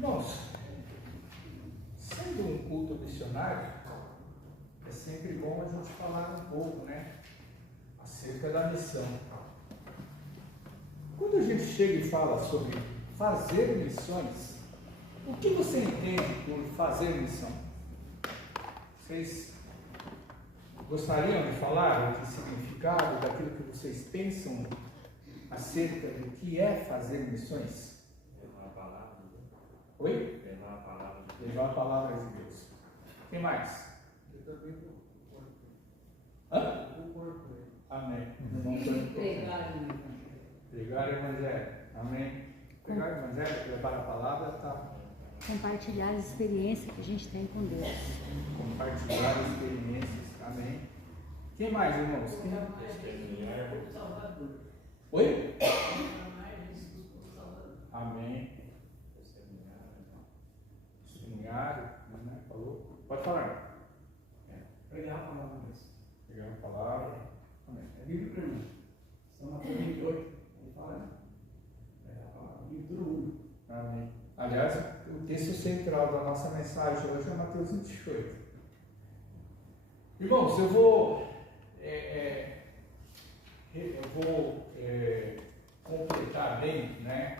Irmãos, sendo um culto missionário, é sempre bom a gente falar um pouco, né, acerca da missão. Quando a gente chega e fala sobre fazer missões, o que você entende por fazer missão? Vocês gostariam de falar do significado, daquilo que vocês pensam acerca do que é fazer missões? Levar a palavra de Deus. Oi? Levar a palavra de Deus. Levar a palavra de Deus. Quem mais? Eu também do corpo. Hã? Do corpo. Amém. Pregar o Evangelho. Pregar o Evangelho. Amém. Pregar o Evangelho, levar a palavra, tá? Compartilhar as experiências que a gente tem com Deus. Compartilhar experiências. Amém. Quem mais, irmãos? Quem? Salvador. Oi? Mais Jesus por Salvador. Amém. Seminário, né? Falou? Pode falar. Pregar a palavra de Deus. Pregar a palavra. Amém. É Bíblia para mim. São Mateus 28. Ele fala, né? Pregar a palavra. Livro 1. Amém. Aliás, o texto central da nossa mensagem hoje é Mateus 28. Irmãos, eu vou completar bem, né,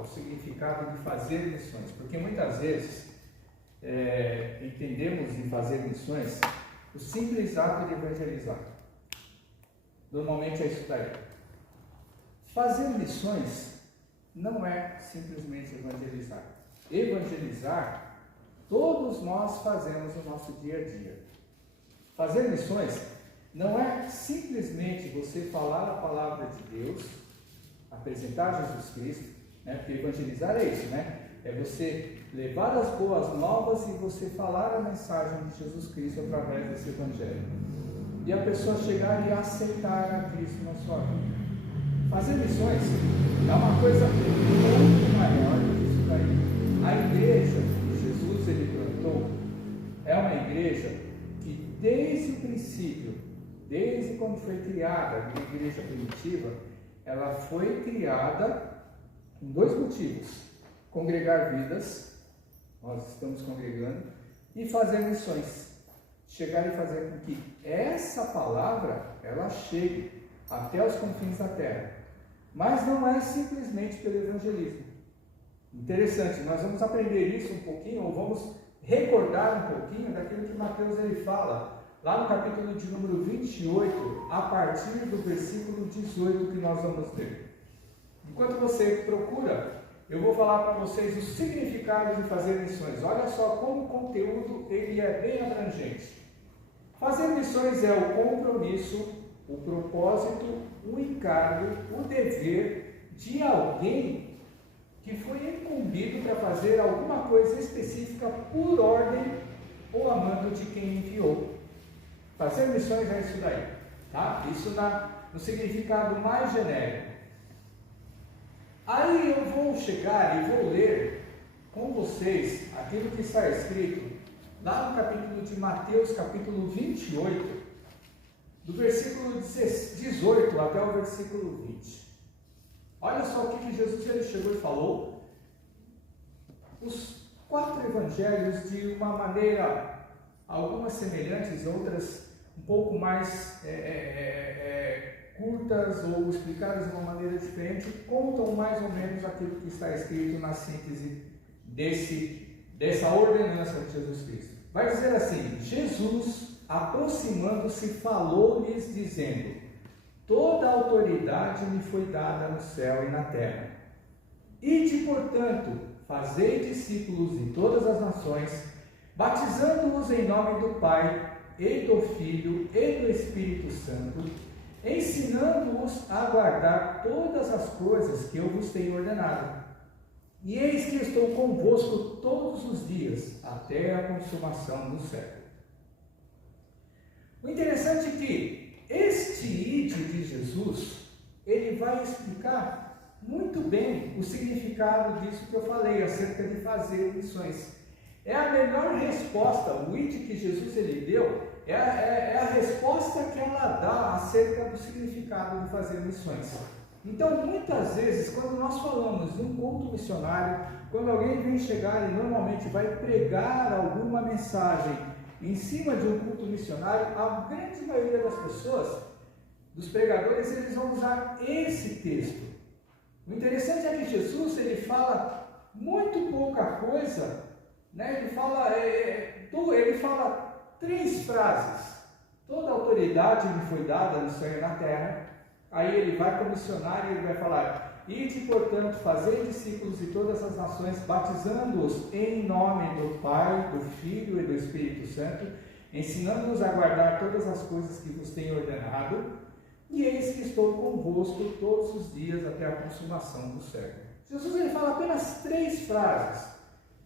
o significado de fazer missões, porque muitas vezes entendemos em fazer missões o simples ato de evangelizar. Normalmente é isso daí. Fazer missões não é simplesmente evangelizar. Evangelizar, todos nós fazemos no nosso dia a dia. Fazer missões não é simplesmente você falar a palavra de Deus, apresentar Jesus Cristo, né? Porque evangelizar é isso, né? É você levar as boas novas e você falar a mensagem de Jesus Cristo através desse evangelho. E a pessoa chegar e aceitar a Cristo na sua vida. Fazer missões é uma coisa muito maior do que isso daí. A igreja que Jesus ele plantou é uma igreja que desde o princípio, desde quando foi criada a igreja primitiva, ela foi criada com dois motivos: congregar vidas, nós estamos congregando, e fazer missões. Chegar e fazer com que essa palavra ela chegue até os confins da terra. Mas não é simplesmente pelo evangelismo. Interessante, nós vamos aprender isso um pouquinho, ou vamos recordar um pouquinho daquilo que Mateus ele fala, lá no capítulo de número 28, a partir do versículo 18 que nós vamos ler. Enquanto você procura, eu vou falar para vocês o significado de fazer missões. Olha só como o conteúdo ele é bem abrangente. Fazer missões é o compromisso, o propósito, o encargo, o dever de alguém que foi incumbido para fazer alguma coisa específica por ordem ou a mando de quem enviou. Fazer missões é isso daí, tá? Isso no significado mais genérico. Aí eu vou chegar e vou ler com vocês aquilo que está escrito lá no capítulo de Mateus, capítulo 28, do versículo 18 até o versículo 20. Olha só o que Jesus ele chegou e falou. Os 4 evangelhos de uma maneira, algumas semelhantes, outras um pouco mais curtas ou explicadas de uma maneira diferente, contam mais ou menos aquilo que está escrito na síntese dessa ordenança de Jesus Cristo. Vai dizer assim: Jesus, aproximando-se, falou-lhes dizendo: toda a autoridade me foi dada no céu e na terra. Ide, portanto, fazei discípulos de todas as nações, batizando-os em nome do Pai, e do Filho, e do Espírito Santo, ensinando-os a guardar todas as coisas que eu vos tenho ordenado. E eis que estou convosco todos os dias, até a consumação do século. O interessante é que este ide de Jesus, ele vai explicar muito bem o significado disso que eu falei, acerca de fazer missões. É a melhor resposta, o ide que Jesus ele deu, é a resposta que ela dá acerca do significado de fazer missões. Então, muitas vezes, quando nós falamos de um culto missionário, quando alguém vem chegar e normalmente vai pregar alguma mensagem em cima de um culto missionário, a grande maioria das pessoas, dos pregadores, eles vão usar esse texto. O interessante é que Jesus, ele fala muito pouca coisa, né? Ele fala 3 frases. Toda autoridade me foi dada no céu e na terra. Aí ele vai comissionar e ele vai falar: ide, portanto, fazei discípulos de todas as nações, batizando-os em nome do Pai, do Filho e do Espírito Santo, ensinando-os a guardar todas as coisas que vos tenho ordenado, e eis que estou convosco todos os dias até a consumação do século. Jesus, ele fala apenas 3 frases,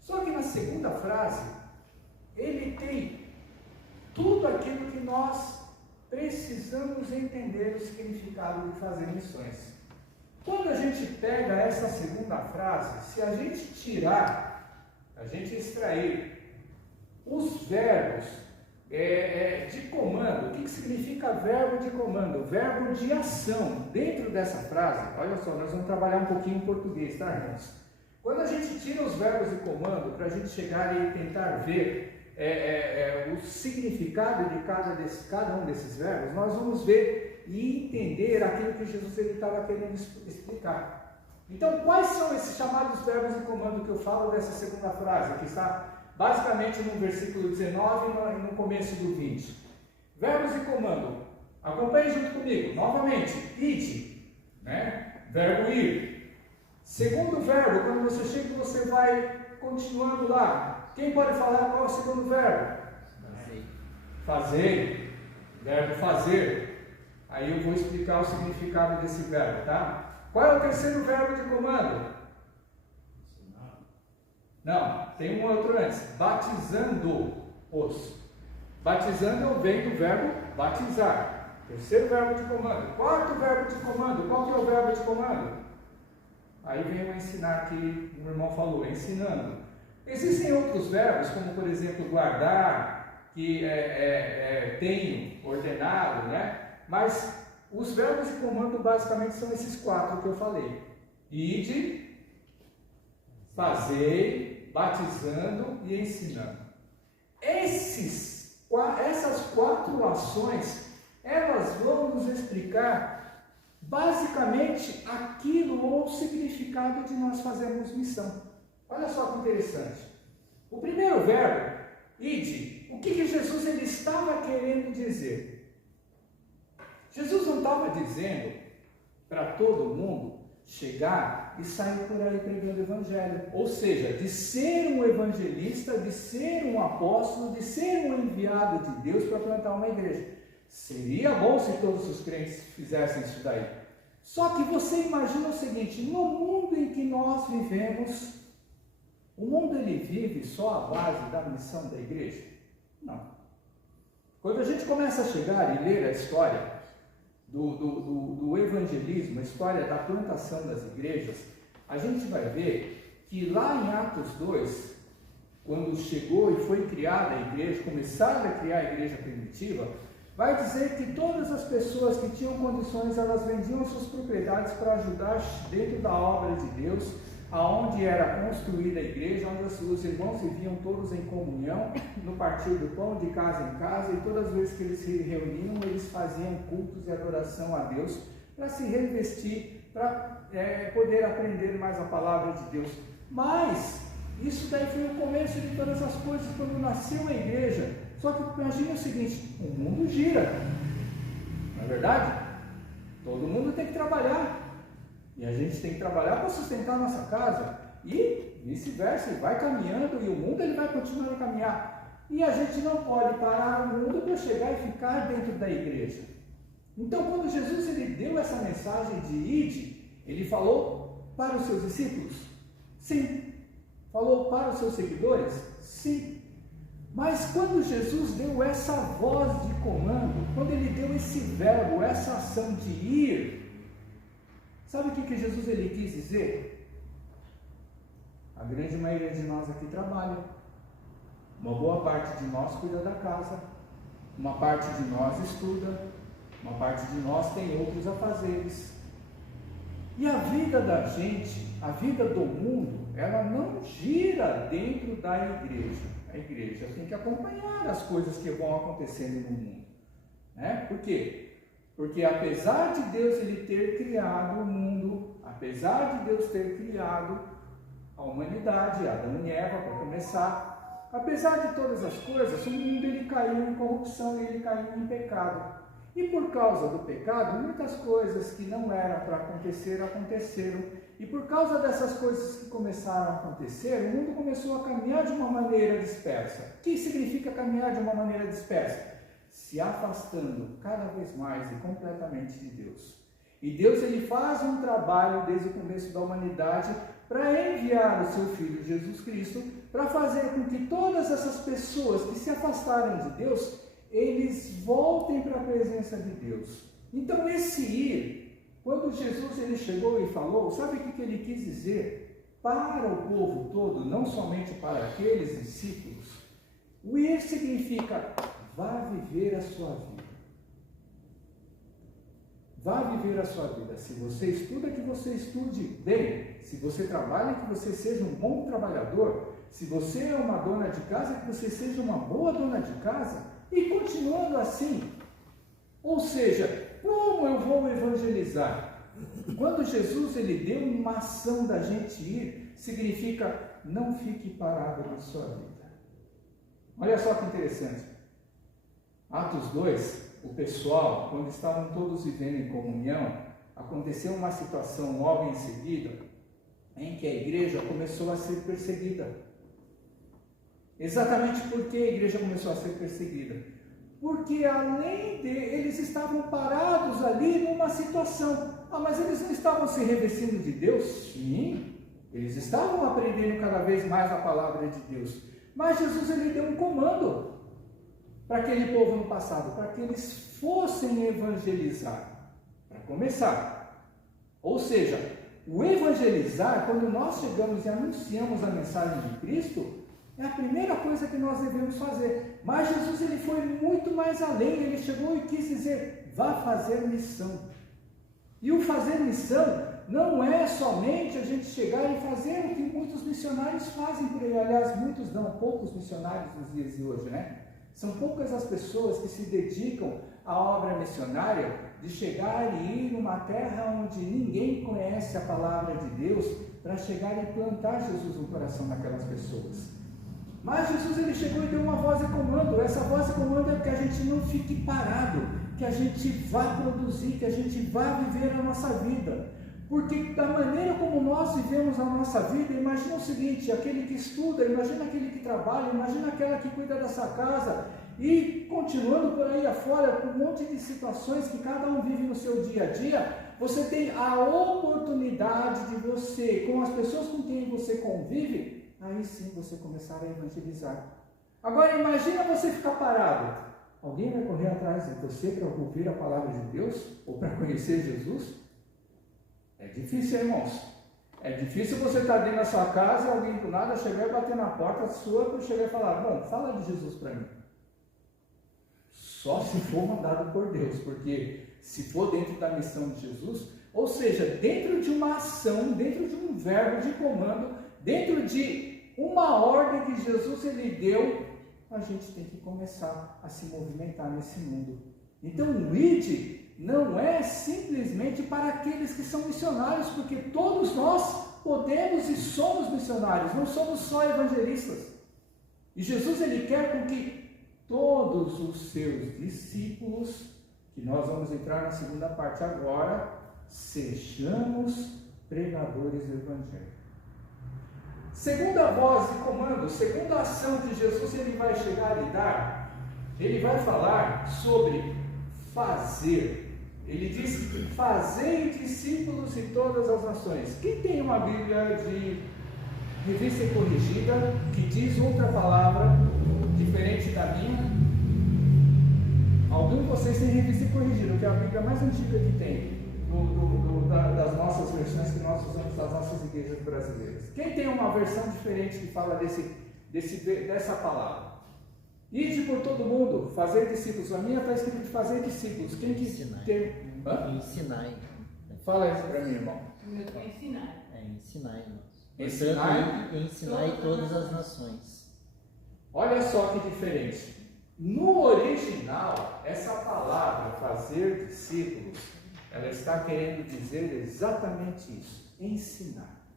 só que na segunda frase ele tem tudo aquilo que nós precisamos entender o significado de fazer missões. Quando a gente pega essa segunda frase, se a gente extrair os verbos de comando, o que significa verbo de comando? Verbo de ação. Dentro dessa frase, olha só, nós vamos trabalhar um pouquinho em português, tá, irmãos? Quando a gente tira os verbos de comando, para a gente chegar e tentar ver o significado de cada um desses verbos, nós vamos ver e entender aquilo que Jesus estava querendo explicar. Então, quais são esses chamados verbos de comando que eu falo dessa segunda frase, que está basicamente no versículo 19 e no começo do 20? Verbos de comando, acompanhe junto comigo, novamente, ide, né? Verbo ir. Segundo verbo, quando você chega, você vai continuando lá. Quem pode falar qual é o segundo verbo? Fazer. Verbo fazer. Aí eu vou explicar o significado desse verbo, tá? Qual é o terceiro verbo de comando? Não, tem um outro antes. Batizando-os. Batizando vem do verbo batizar. Terceiro verbo de comando. Quarto verbo de comando. Qual que é o verbo de comando? Aí vem o ensinar que o irmão falou, ensinando. Existem outros verbos, como por exemplo guardar, que tenho, ordenado, né? Mas os verbos de comando basicamente são esses 4 que eu falei: ide, fazei, batizando e ensinando. Essas 4 ações, elas vão nos explicar basicamente aquilo ou o significado de nós fazermos missão. Olha só que interessante. O primeiro verbo, ide, o que Jesus ele estava querendo dizer? Jesus não estava dizendo para todo mundo chegar e sair por aí pregando o evangelho. Ou seja, de ser um evangelista, de ser um apóstolo, de ser um enviado de Deus para plantar uma igreja. Seria bom se todos os crentes fizessem isso daí. Só que você imagina o seguinte: no mundo em que nós vivemos, o mundo ele vive só à base da missão da igreja? Não. Quando a gente começa a chegar e ler a história do evangelismo, a história da plantação das igrejas, a gente vai ver que lá em Atos 2, quando chegou e foi criada a igreja, começaram a criar a igreja primitiva, vai dizer que todas as pessoas que tinham condições, elas vendiam suas propriedades para ajudar dentro da obra de Deus, aonde era construída a igreja, onde os irmãos viviam todos em comunhão, no partir do pão, de casa em casa, e todas as vezes que eles se reuniam, eles faziam cultos e adoração a Deus, para se revestir, para poder aprender mais a palavra de Deus. Mas, isso daí foi o começo de todas as coisas, quando nasceu a igreja. Só que imagine o seguinte: o mundo gira, não é verdade? Todo mundo tem que trabalhar. E a gente tem que trabalhar para sustentar a nossa casa, e vice-versa, vai caminhando, e o mundo ele vai continuar a caminhar. E a gente não pode parar o mundo para chegar e ficar dentro da igreja. Então, quando Jesus ele deu essa mensagem de ide, ele falou para os seus discípulos? Sim. Falou para os seus seguidores? Sim. Mas quando Jesus deu essa voz de comando, quando ele deu esse verbo, essa ação de ir, sabe o que Jesus ele quis dizer? A grande maioria de nós aqui trabalha, uma boa parte de nós cuida da casa, uma parte de nós estuda, uma parte de nós tem outros afazeres. E a vida da gente, a vida do mundo, ela não gira dentro da igreja. A igreja tem que acompanhar as coisas que vão acontecendo no mundo. Né? Por quê? Porque apesar de Deus ele ter criado o mundo, apesar de Deus ter criado a humanidade, Adão e Eva, para começar, apesar de todas as coisas, o mundo ele caiu em corrupção, ele caiu em pecado. E por causa do pecado, muitas coisas que não eram para acontecer, aconteceram. E por causa dessas coisas que começaram a acontecer, o mundo começou a caminhar de uma maneira dispersa. O que significa caminhar de uma maneira dispersa? Se afastando cada vez mais e completamente de Deus. E Deus ele faz um trabalho desde o começo da humanidade para enviar o seu Filho Jesus Cristo, para fazer com que todas essas pessoas que se afastarem de Deus, eles voltem para a presença de Deus. Então esse ir, quando Jesus ele chegou e falou, sabe o que ele quis dizer? Para o povo todo, não somente para aqueles discípulos. O ir significa, vá viver a sua vida. Vá viver a sua vida. Se você estuda, que você estude bem. Se você trabalha, que você seja um bom trabalhador. Se você é uma dona de casa, que você seja uma boa dona de casa. E continuando assim, ou seja, como eu vou evangelizar? Quando Jesus ele deu uma ação da gente ir, significa não fique parado na sua vida. Olha só que interessante. Atos 2, o pessoal, quando estavam todos vivendo em comunhão, aconteceu uma situação logo em seguida, em que a igreja começou a ser perseguida. Exatamente por que a igreja começou a ser perseguida? Porque além de eles estavam parados ali numa situação. Mas eles não estavam se revestindo de Deus? Sim, eles estavam aprendendo cada vez mais a palavra de Deus. Mas Jesus ele deu um comando para aquele povo no passado, para que eles fossem evangelizar. Para começar. Ou seja, o evangelizar, quando nós chegamos e anunciamos a mensagem de Cristo, é a primeira coisa que nós devemos fazer. Mas Jesus ele foi muito mais além. Ele chegou e quis dizer, vá fazer missão. E o fazer missão não é somente a gente chegar e fazer o que muitos missionários fazem por aí. Aliás, muitos não, poucos missionários nos dias de hoje, né? São poucas as pessoas que se dedicam à obra missionária de chegar e ir numa terra onde ninguém conhece a palavra de Deus para chegar e plantar Jesus no coração daquelas pessoas. Mas Jesus ele chegou e deu uma voz de comando. Essa voz de comando é que a gente não fique parado, que a gente vá produzir, que a gente vá viver a nossa vida. Porque da maneira como nós vivemos a nossa vida, imagina o seguinte, aquele que estuda, imagina aquele que trabalha, imagina aquela que cuida da sua casa, e continuando por aí afora, com um monte de situações que cada um vive no seu dia a dia, você tem a oportunidade de você, com as pessoas com quem você convive, aí sim você começar a evangelizar. Agora imagina você ficar parado. Alguém vai correr atrás de você para ouvir a palavra de Deus? Ou para conhecer Jesus? É difícil, irmãos. É difícil você estar dentro da sua casa e alguém do nada chegar e bater na porta sua para chegar e falar, bom, fala de Jesus para mim. Só se for mandado por Deus, porque se for dentro da missão de Jesus, ou seja, dentro de uma ação, dentro de um verbo de comando, dentro de uma ordem que Jesus ele deu, a gente tem que começar a se movimentar nesse mundo. Então o ID não é simplesmente para aqueles que são missionários, porque todos nós podemos e somos missionários, não somos só evangelistas. E Jesus ele quer com que todos os seus discípulos, que nós vamos entrar na segunda parte agora, sejamos pregadores do Evangelho. Segunda voz de comando, segunda ação que Jesus ele vai chegar e dar, ele vai falar sobre fazer. Ele diz, fazei discípulos em todas as nações. Quem tem uma Bíblia de revista e corrigida, que diz outra palavra diferente da minha? Algum de vocês tem revista e corrigida, que é a Bíblia mais antiga que tem, das nossas versões que nós usamos das nossas igrejas brasileiras. Quem tem uma versão diferente que fala dessa palavra? Ide por todo mundo, fazer discípulos. A minha está escrito fazer discípulos. Quem que tem? Ensinai. Fala isso para mim, irmão. O meu foi ensinar. É ensinar, irmãos. Ensinar? Portanto, ensinai todas as nações. Olha só que diferente. No original, essa palavra fazer discípulos, ela está querendo dizer exatamente isso, ensinar.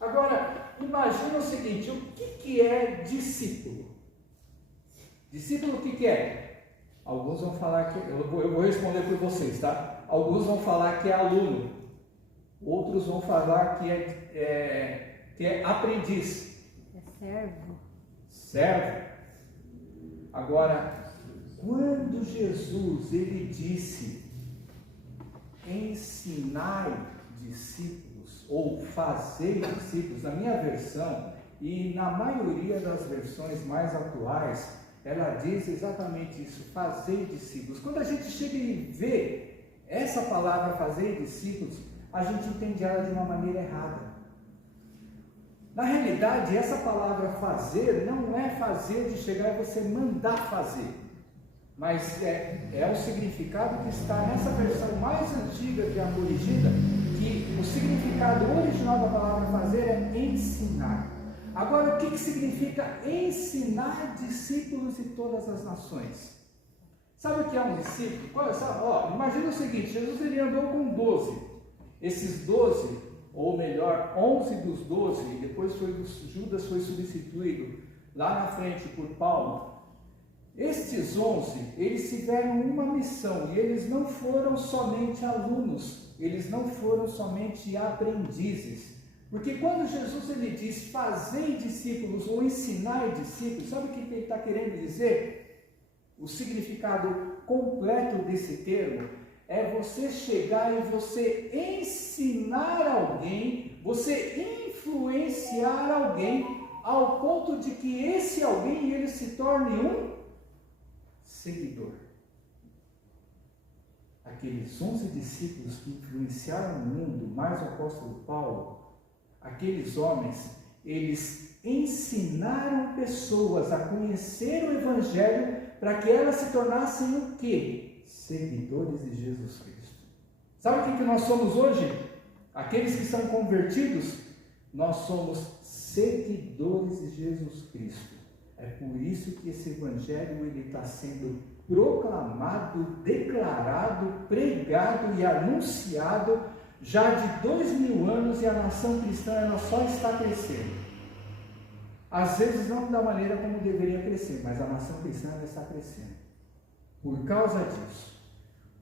Agora, imagina o seguinte, o que é discípulo? Discípulo o que é? Alguns vão falar que, eu vou responder por vocês, tá? Alguns vão falar que é aluno, outros vão falar que é aprendiz. É servo. Servo. Agora, quando Jesus ele disse ensinai discípulos ou fazei discípulos, na minha versão e na maioria das versões mais atuais, ela diz exatamente isso, fazei discípulos. Quando a gente chega e vê essa palavra fazer discípulos, a gente entende ela de uma maneira errada. Na realidade, essa palavra fazer não é fazer de chegar e você mandar fazer, mas é o significado que está nessa versão mais antiga que é a corrigida, que o significado original da palavra fazer é ensinar. Agora, o que significa ensinar discípulos de todas as nações? Sabe o que é um discípulo? Imagina o seguinte, Jesus ele andou com 12. Esses 12, ou melhor, 11 dos 12, e depois Judas foi substituído lá na frente por Paulo. Estes 11, eles tiveram uma missão, e eles não foram somente alunos, eles não foram somente aprendizes. Porque quando Jesus ele diz fazei discípulos ou ensinai discípulos, sabe o que ele está querendo dizer? O significado completo desse termo é você chegar e você ensinar alguém, você influenciar alguém ao ponto de que esse alguém ele se torne um seguidor. Aqueles 11 discípulos que influenciaram o mundo, mais o apóstolo Paulo, aqueles homens, eles ensinaram pessoas a conhecer o Evangelho para que elas se tornassem o quê? Seguidores de Jesus Cristo. Sabe o que nós somos hoje? Aqueles que são convertidos, nós somos seguidores de Jesus Cristo. É por isso que esse Evangelho ele está sendo proclamado, declarado, pregado e anunciado já de 2000 anos, e a nação cristã ela só está crescendo. Às vezes não da maneira como deveria crescer, mas a nação cristã ela está crescendo. Por causa disso,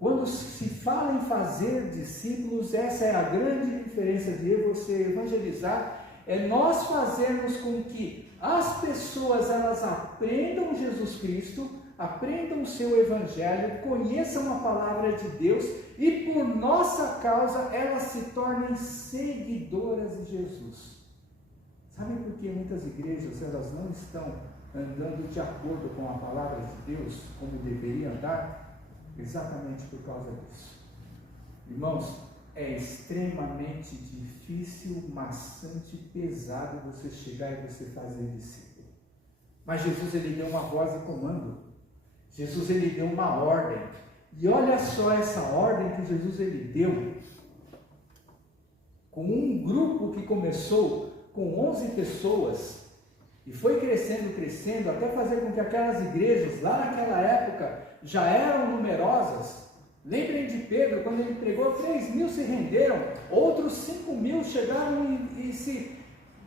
quando se fala em fazer discípulos, essa é a grande diferença de eu e você evangelizar, é nós fazermos com que as pessoas elas aprendam Jesus Cristo, aprendam o seu Evangelho, conheçam a palavra de Deus e por nossa causa elas se tornem seguidoras de Jesus. Sabe por que muitas igrejas elas não estão andando de acordo com a palavra de Deus como deveriam andar? Exatamente por causa disso. Irmãos, é extremamente difícil, maçante, pesado você chegar e você fazer discípulo. Mas Jesus ele deu uma voz de comando. Jesus ele deu uma ordem. E olha só essa ordem que Jesus ele deu. Com um grupo que começou com 11 pessoas e foi crescendo, até fazer com que aquelas igrejas lá naquela época já eram numerosas. Lembrem de Pedro, quando ele pregou, 3.000 se renderam, outros 5.000 chegaram e se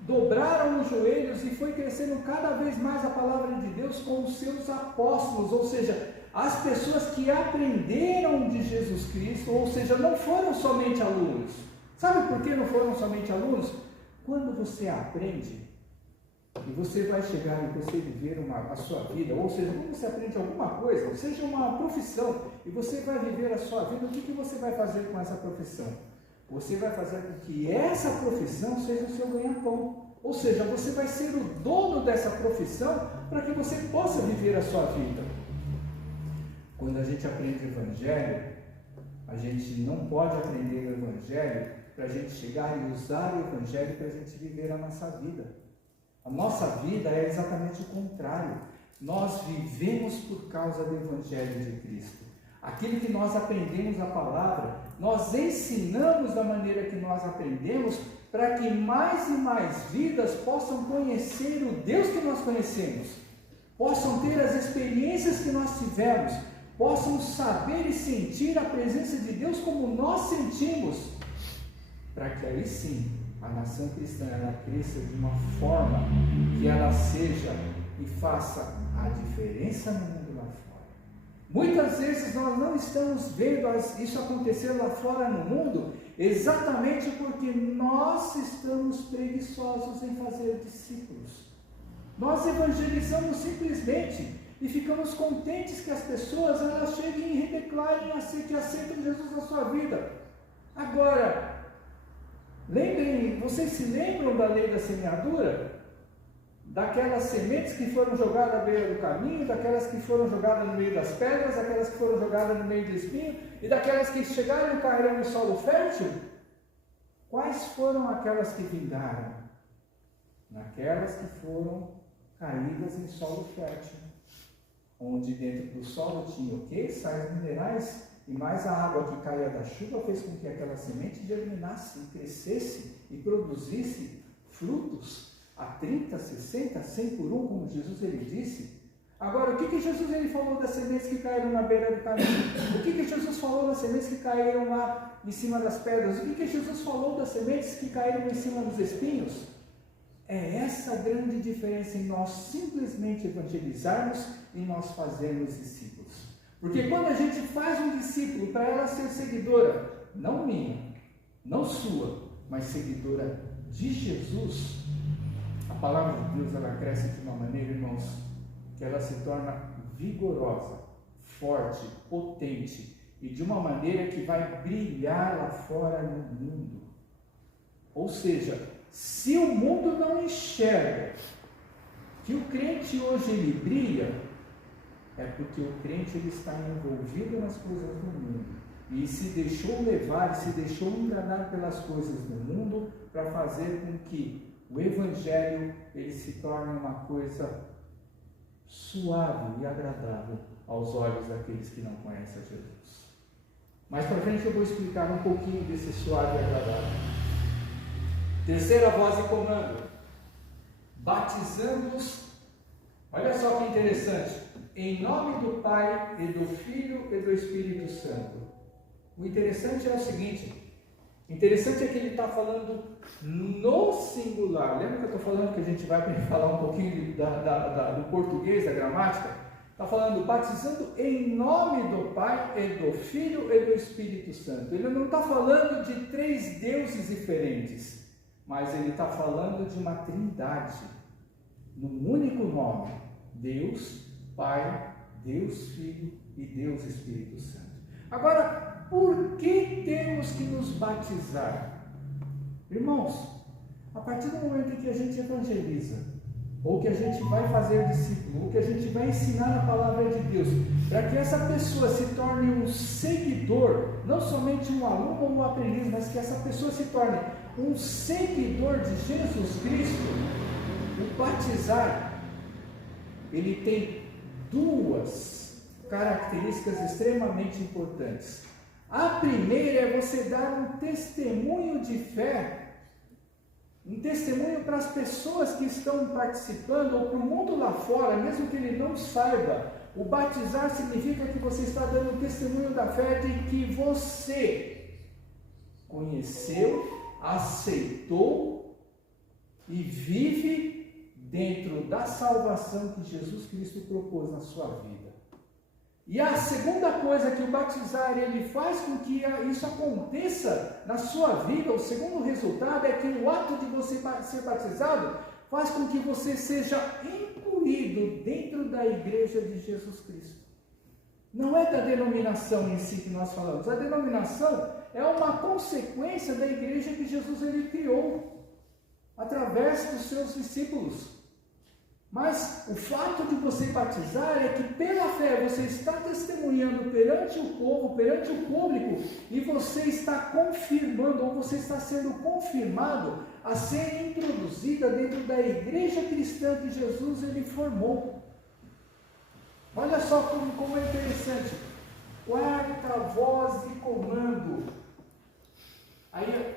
dobraram os joelhos, e foi crescendo cada vez mais a palavra de Deus com os seus apóstolos, ou seja, as pessoas que aprenderam de Jesus Cristo, ou seja, não foram somente alunos. Sabe por que não foram somente alunos? Quando você aprende, e você vai chegar e você viver a sua vida, ou seja, quando você aprende alguma coisa, seja uma profissão, e você vai viver a sua vida, o que você vai fazer com essa profissão? Você vai fazer com que essa profissão seja o seu ganha-pão. Ou seja, você vai ser o dono dessa profissão para que você possa viver a sua vida. Quando a gente aprende o Evangelho, a gente não pode aprender o Evangelho para a gente chegar e usar o Evangelho para a gente viver a nossa vida. A nossa vida é exatamente o contrário. Nós vivemos por causa do Evangelho de Cristo. aquilo que nós aprendemos a palavra, nós ensinamos da maneira que nós aprendemos, para que mais e mais vidas possam conhecer o Deus que nós conhecemos, possam ter as experiências que nós tivemos, possam saber e sentir a presença de Deus como nós sentimos, para que aí sim a nação cristã ela cresça de uma forma que ela seja e faça a diferença no mundo lá fora. Muitas vezes nós não estamos vendo isso acontecer lá fora no mundo, exatamente porque nós estamos preguiçosos em fazer discípulos. Nós evangelizamos simplesmente e ficamos contentes que as pessoas elas cheguem e declarem que aceitam Jesus na sua vida. Agora, vocês se lembram da lei da semeadura? Daquelas sementes que foram jogadas à beira do caminho, daquelas que foram jogadas no meio das pedras, daquelas que foram jogadas no meio do espinho, e daquelas que chegaram e caíram no solo fértil? Quais foram aquelas que vingaram? Naquelas que foram caídas em solo fértil, onde dentro do solo tinha o quê? Sais minerais, e mais a água que caía da chuva fez com que aquela semente germinasse, e crescesse e produzisse frutos a 30, 60, 100 por um, como Jesus ele disse. Agora, o que Jesus ele falou das sementes que caíram na beira do caminho? O que Jesus falou das sementes que caíram lá em cima das pedras? O que Jesus falou das sementes que caíram em cima dos espinhos? É essa a grande diferença em nós simplesmente evangelizarmos e nós fazermos discípulos. Porque quando a gente faz um discípulo para ela ser seguidora, não minha, não sua, mas seguidora de Jesus, a palavra de Deus ela cresce de uma maneira, irmãos, que ela se torna vigorosa, forte, potente e de uma maneira que vai brilhar lá fora no mundo. Ou seja, se o mundo não enxerga que o crente hoje ele brilha, é porque o crente ele está envolvido nas coisas do mundo e se deixou levar, se deixou enganar pelas coisas do mundo para fazer com que o Evangelho ele se torne uma coisa suave e agradável aos olhos daqueles que não conhecem a Jesus. Mais para frente eu vou explicar um pouquinho desse suave e agradável. Terceira voz e comando: batizando-os, olha só que interessante, em nome do Pai e do Filho e do Espírito Santo. O interessante é o seguinte, interessante é que ele está falando no singular. Lembra que eu estou falando que a gente vai falar um pouquinho do português, da gramática? Está falando batizando em nome do Pai e do Filho e do Espírito Santo. Ele não está falando de três deuses diferentes, mas ele está falando de uma trindade, num único nome: Deus Pai, Deus Filho e Deus Espírito Santo. Agora, por que temos que nos batizar? Irmãos, a partir do momento em que a gente evangeliza, ou que a gente vai fazer discípulo, ou que a gente vai ensinar a palavra de Deus, para que essa pessoa se torne um seguidor, não somente um aluno ou um aprendiz, mas que essa pessoa se torne um seguidor de Jesus Cristo, o batizar, ele tem duas características extremamente importantes. A primeira é você dar um testemunho de fé, um testemunho para as pessoas que estão participando, ou para o mundo lá fora, mesmo que ele não saiba. O batizar significa que você está dando um testemunho da fé de que você conheceu, aceitou e vive dentro da salvação que Jesus Cristo propôs na sua vida. E a segunda coisa que o batizar ele faz com que isso aconteça na sua vida, o segundo resultado é que o ato de você ser batizado faz com que você seja incluído dentro da igreja de Jesus Cristo. Não é da denominação em si que nós falamos. A denominação é uma consequência da igreja que Jesus ele criou através dos seus discípulos. Mas o fato de você batizar é que pela fé você está testemunhando perante o povo, perante o público, e você está confirmando, ou você está sendo confirmado a ser introduzida dentro da igreja cristã que Jesus ele formou. Olha só como é interessante. quarta voz de comando. Aí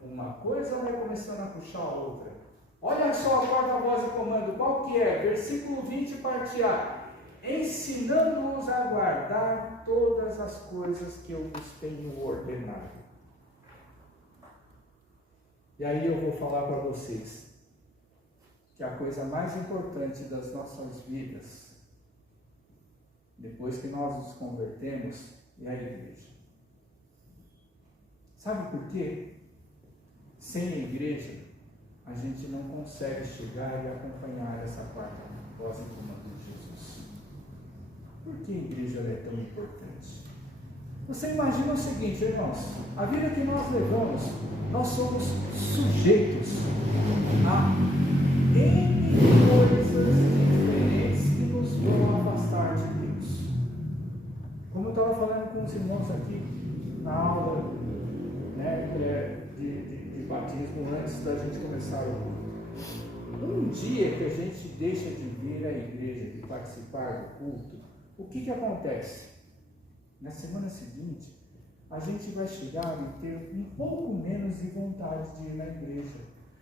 uma coisa vai começando a puxar a outra. Olha só a quarta voz de comando, qual que é? Versículo 20, parte A. Ensinando-os a guardar todas as coisas que eu vos tenho ordenado. E aí eu vou falar para vocês que a coisa mais importante das nossas vidas, depois que nós nos convertemos, é a igreja. Sabe por quê? Sem a igreja, a gente não consegue chegar e acompanhar essa quarta voz em comando de Jesus. Por que a igreja é tão importante? Você imagina o seguinte, irmãos, a vida que nós levamos, nós somos sujeitos a N coisas diferentes que nos vão afastar de Deus. Como eu estava falando com os irmãos aqui na aula, né, de batismo antes da gente começar o culto. Um dia que a gente deixa de vir à igreja, de participar do culto, o que acontece? Na semana seguinte, a gente vai chegar e ter um pouco menos de vontade de ir na igreja.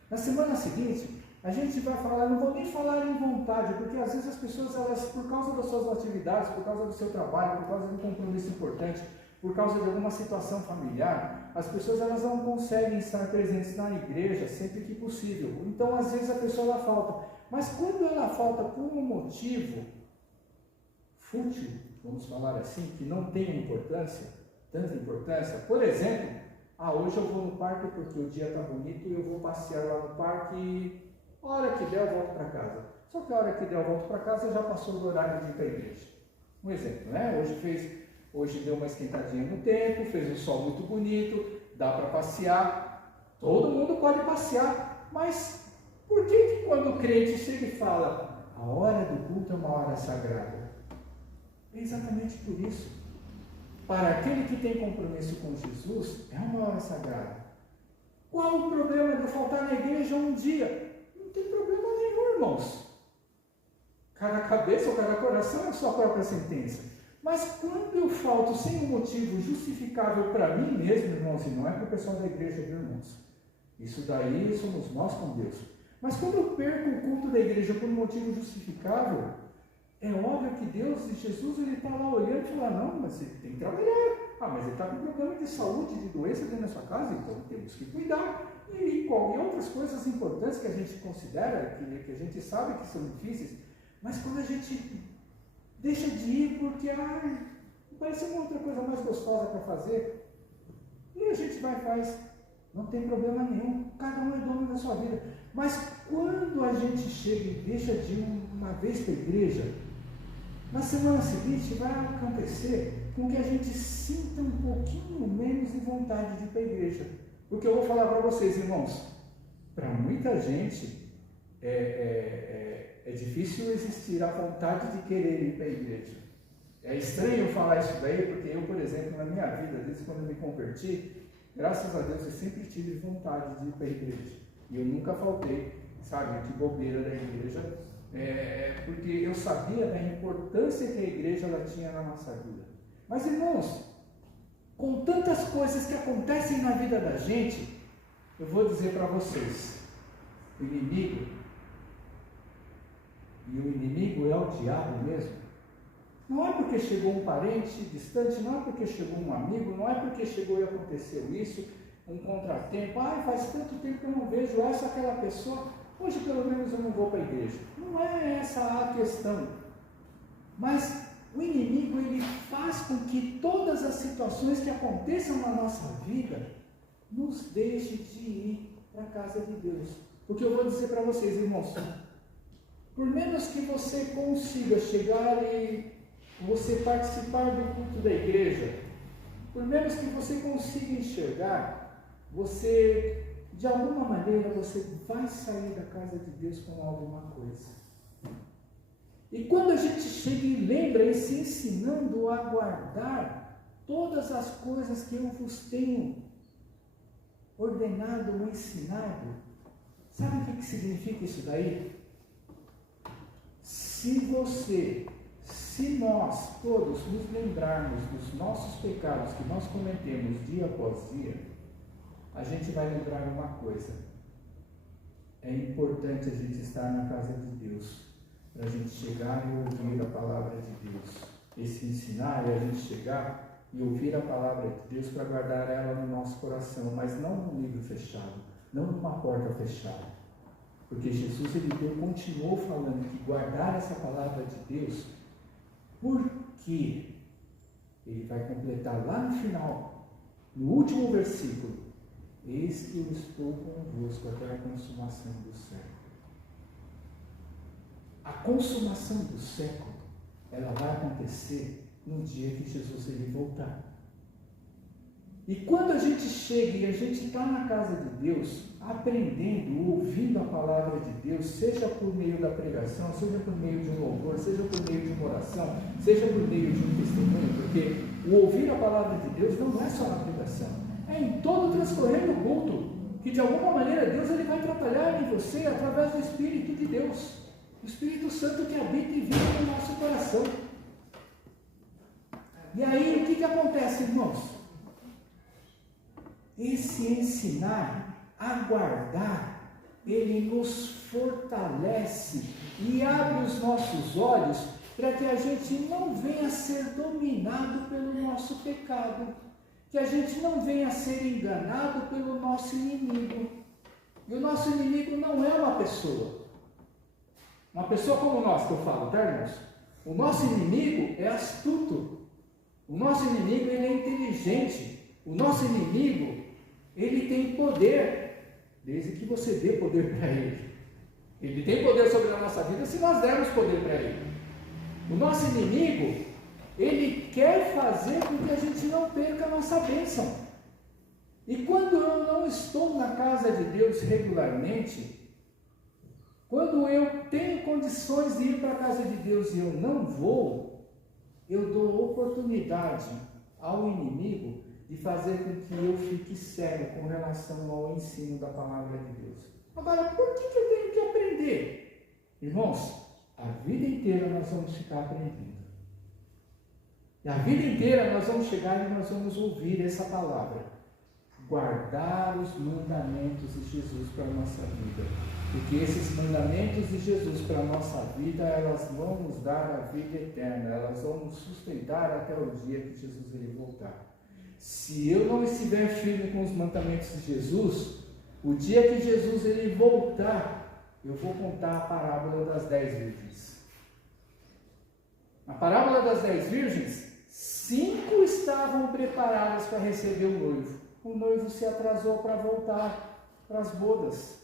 Na semana seguinte, a gente vai falar, não vou nem falar em vontade, porque às vezes as pessoas, elas, por causa das suas atividades, por causa do seu trabalho, por causa de um compromisso importante, por causa de alguma situação familiar, as pessoas elas não conseguem estar presentes na igreja sempre que possível. Então, às vezes a pessoa ela falta. Mas quando ela falta por um motivo fútil, vamos falar assim, que não tem importância, tanta importância, por exemplo, hoje eu vou no parque porque o dia está bonito e eu vou passear lá no parque e a hora que der eu volto para casa. Só que a hora que der eu volto para casa já passou do horário de ir para a igreja. Um exemplo, né? Hoje deu uma esquentadinha no tempo, fez um sol muito bonito, dá para passear, todo mundo pode passear, mas por que quando o crente chega e fala, a hora do culto é uma hora sagrada? É exatamente por isso. Para aquele que tem compromisso com Jesus, é uma hora sagrada. Qual o problema de eu faltar na igreja um dia? Não tem problema nenhum, irmãos. Cada cabeça ou cada coração é a sua própria sentença. Mas quando eu falto sem um motivo justificável para mim mesmo, irmãos, e não é para o pessoal da igreja, viu, irmãos? Isso daí somos nós com Deus. Mas quando eu perco o culto da igreja por um motivo justificável, é óbvio que Deus e Jesus, ele está lá olhando e fala, não, mas você tem que trabalhar. Mas ele está com problema de saúde, de doença dentro da sua casa, então temos que cuidar. E outras coisas importantes que a gente considera, que a gente sabe que são difíceis, mas quando a gente deixa de ir porque parece uma outra coisa mais gostosa para fazer, e a gente vai e faz, não tem problema nenhum, cada um é dono da sua vida. Mas quando a gente chega e deixa de ir uma vez para a igreja, na semana seguinte vai acontecer com que a gente sinta um pouquinho menos de vontade de ir para a igreja. Porque eu vou falar para vocês, irmãos, para muita gente é difícil existir a vontade de querer ir para a igreja. É estranho eu falar isso daí, porque eu, por exemplo, na minha vida, desde quando eu me converti, graças a Deus eu sempre tive vontade de ir para a igreja. E eu nunca faltei, sabe, de bobeira da igreja, porque eu sabia da importância que a igreja ela tinha na nossa vida. Mas, irmãos, com tantas coisas que acontecem na vida da gente, eu vou dizer para vocês, o inimigo é o diabo mesmo. Não é porque chegou um parente distante, não é porque chegou um amigo, não é porque chegou e aconteceu isso, um contratempo, faz tanto tempo que eu não vejo essa aquela pessoa, hoje pelo menos eu não vou para a igreja. Não é essa a questão. Mas o inimigo, ele faz com que todas as situações que aconteçam na nossa vida nos deixe de ir para a casa de Deus. Porque eu vou dizer para vocês, irmãos, por menos que você consiga chegar e você participar do culto da igreja, por menos que você consiga enxergar, você, de alguma maneira, você vai sair da casa de Deus com alguma coisa. E quando a gente chega e lembra e se ensinando a guardar todas as coisas que eu vos tenho ordenado ou ensinado, sabe o que significa isso daí? Se se nós todos nos lembrarmos dos nossos pecados que nós cometemos dia após dia, a gente vai lembrar uma coisa: é importante a gente estar na casa de Deus, para a gente chegar e ouvir a palavra de Deus. Esse ensinar é a gente chegar e ouvir a palavra de Deus para guardar ela no nosso coração, mas não num livro fechado, não numa porta fechada. Porque Jesus continuou falando que guardar essa palavra de Deus, porque ele vai completar lá no final, no último versículo: eis que eu estou convosco até a consumação do século. A consumação do século, ela vai acontecer no dia que Jesus ele voltar. E quando a gente chega e a gente está na casa de Deus, aprendendo, ouvindo a palavra de Deus, seja por meio da pregação, seja por meio de um louvor, seja por meio de uma oração, seja por meio de um testemunho, porque o ouvir a palavra de Deus não é só na pregação, é em todo o transcorrer do culto, que de alguma maneira Deus ele vai trabalhar em você através do Espírito de Deus, o Espírito Santo que habita e vive no nosso coração. E aí o que acontece, irmãos? Esse ensinar a guardar, ele nos fortalece e abre os nossos olhos para que a gente não venha a ser dominado pelo nosso pecado, que a gente não venha a ser enganado pelo nosso inimigo. E o nosso inimigo não é uma pessoa como nós, que eu falo, tá, irmãos? O nosso inimigo é astuto, o nosso inimigo ele é inteligente, o nosso inimigo ele tem poder, desde que você dê poder para ele. Ele tem poder sobre a nossa vida se nós dermos poder para ele. O nosso inimigo, ele quer fazer com que a gente não perca a nossa bênção. E quando eu não estou na casa de Deus regularmente, quando eu tenho condições de ir para a casa de Deus e eu não vou, eu dou oportunidade ao inimigo de fazer com que eu fique cego com relação ao ensino da palavra de Deus. Agora, por que eu tenho que aprender? Irmãos, a vida inteira nós vamos ficar aprendendo. E a vida inteira nós vamos chegar e nós vamos ouvir essa palavra. Guardar os mandamentos de Jesus para a nossa vida. Porque esses mandamentos de Jesus para a nossa vida, elas vão nos dar a vida eterna. Elas vão nos sustentar até o dia que Jesus ele voltar. Se eu não estiver firme com os mandamentos de Jesus, o dia que Jesus ele voltar, eu vou contar a parábola das 10 virgens. Na parábola das 10 virgens, 5 estavam preparadas para receber o noivo. O noivo se atrasou para voltar para as bodas.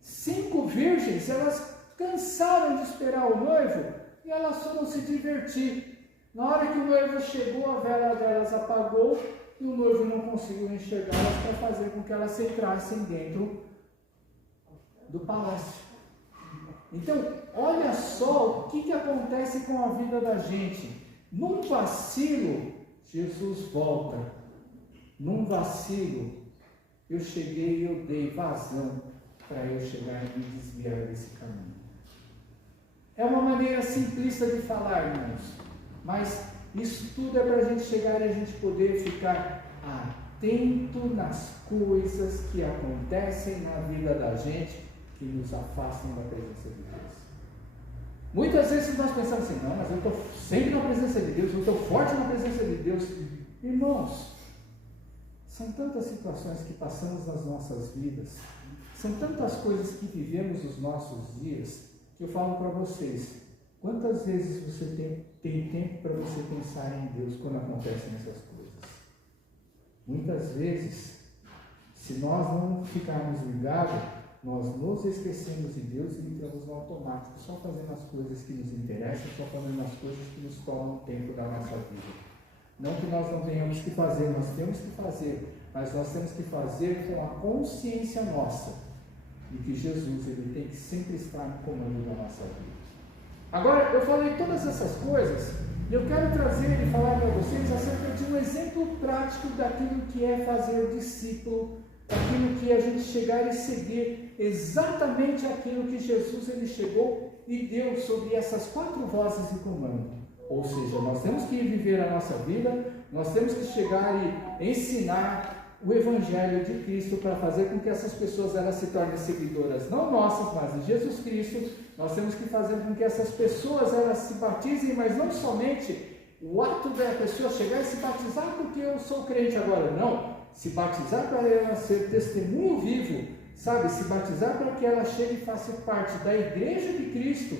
5 virgens, elas cansaram de esperar o noivo e elas foram se divertir. Na hora que o noivo chegou, a vela delas apagou e o noivo não conseguiu enxergá-las para fazer com que elas entrassem dentro do palácio. Então, olha só o que acontece com a vida da gente. Num vacilo, Jesus volta. Num vacilo, eu cheguei e eu dei vazão para eu chegar e me desviar desse caminho. É uma maneira simplista de falar, irmãos, mas isso tudo é para a gente chegar e a gente poder ficar atento nas coisas que acontecem na vida da gente que nos afastam da presença de Deus. Muitas vezes nós pensamos assim, não, mas eu estou sempre na presença de Deus, eu estou forte na presença de Deus. Irmãos, são tantas situações que passamos nas nossas vidas, são tantas coisas que vivemos nos nossos dias, que eu falo para vocês, quantas vezes você tem tempo para você pensar em Deus quando acontecem essas coisas? Muitas vezes, se nós não ficarmos ligados, nós nos esquecemos de Deus e entramos no automático, só fazendo as coisas que nos interessam, só fazendo as coisas que nos tomam tempo da nossa vida. Não que nós não tenhamos que fazer, nós temos que fazer, mas nós temos que fazer com a consciência nossa de que Jesus ele tem que sempre estar no comando da nossa vida. Agora, eu falei todas essas coisas e eu quero trazer e falar para vocês acerca de um exemplo prático daquilo que é fazer discípulo, daquilo que a gente chegar e seguir exatamente aquilo que Jesus ele chegou e deu sobre essas 4 vozes de comando. Ou seja, nós temos que viver a nossa vida, nós temos que chegar e ensinar o Evangelho de Cristo para fazer com que essas pessoas elas se tornem seguidoras, não nossas, mas de Jesus Cristo. Nós temos que fazer com que essas pessoas elas se batizem, mas não somente o ato da pessoa chegar e se batizar porque eu sou crente agora, não. Se batizar para ela ser testemunho vivo, sabe? Se batizar para que ela chegue e faça parte da igreja de Cristo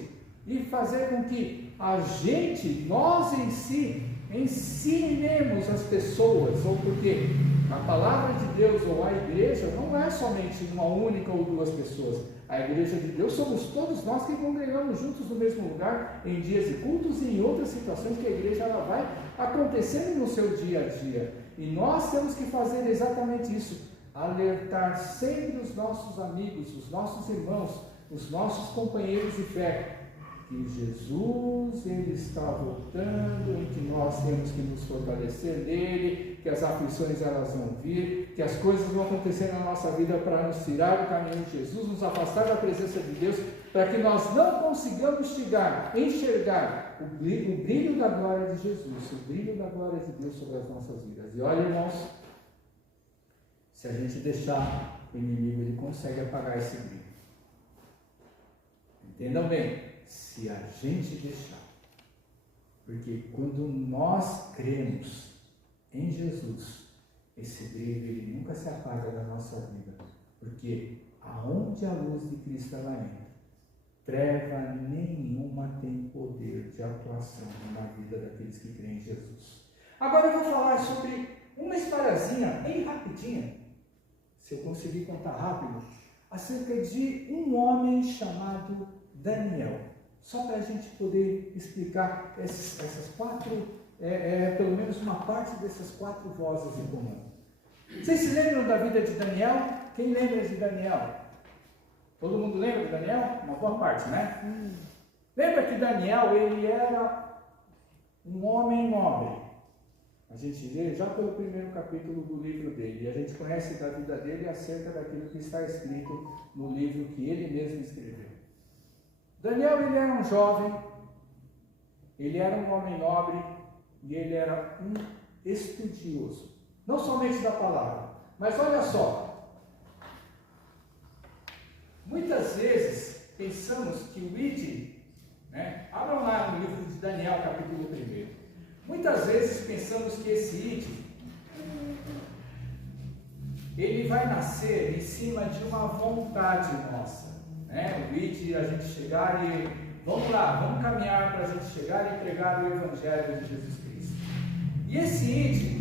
e fazer com que a gente, nós em si, ensinemos as pessoas, ou porque a palavra de Deus ou a igreja não é somente uma única ou duas pessoas. A igreja de Deus somos todos nós que congregamos juntos no mesmo lugar, em dias de cultos e em outras situações que a igreja ela vai acontecendo no seu dia a dia. E nós temos que fazer exatamente isso, alertar sempre os nossos amigos, os nossos irmãos, os nossos companheiros de fé, que Jesus ele está voltando e que nós temos que nos fortalecer nele, que as aflições elas vão vir, que as coisas vão acontecer na nossa vida para nos tirar do caminho de Jesus, nos afastar da presença de Deus, para que nós não consigamos enxergar o brilho da glória de Jesus, o brilho da glória de Deus sobre as nossas vidas. E olha, irmãos, se a gente deixar, o inimigo ele consegue apagar esse brilho. Entendam bem. Se a gente deixar, porque quando nós cremos em Jesus, esse brilho ele nunca se apaga da nossa vida, porque aonde a luz de Cristo ela entra, treva nenhuma tem poder de atuação na vida daqueles que creem em Jesus. Agora eu vou falar sobre uma historiazinha bem rapidinha, se eu conseguir contar rápido, acerca de um homem chamado Daniel. Só para a gente poder explicar essas quatro, pelo menos uma parte dessas quatro vozes em comum. Vocês se lembram da vida de Daniel? Quem lembra de Daniel? Todo mundo lembra de Daniel? Uma boa parte, né? Lembra que Daniel, ele era um homem nobre. A gente lê já pelo primeiro capítulo do livro dele, e a gente conhece da vida dele acerca daquilo que está escrito no livro que ele mesmo escreveu. Daniel, ele era um jovem, ele era um homem nobre e ele era um estudioso, não somente da palavra, mas olha só, muitas vezes pensamos que o ID, né? Abram lá no livro de Daniel, capítulo 1, muitas vezes pensamos que esse ID, ele vai nascer em cima de uma vontade nossa. O ID, a gente chegar e vamos lá, vamos caminhar para a gente chegar e pregar o Evangelho de Jesus Cristo. E esse ID,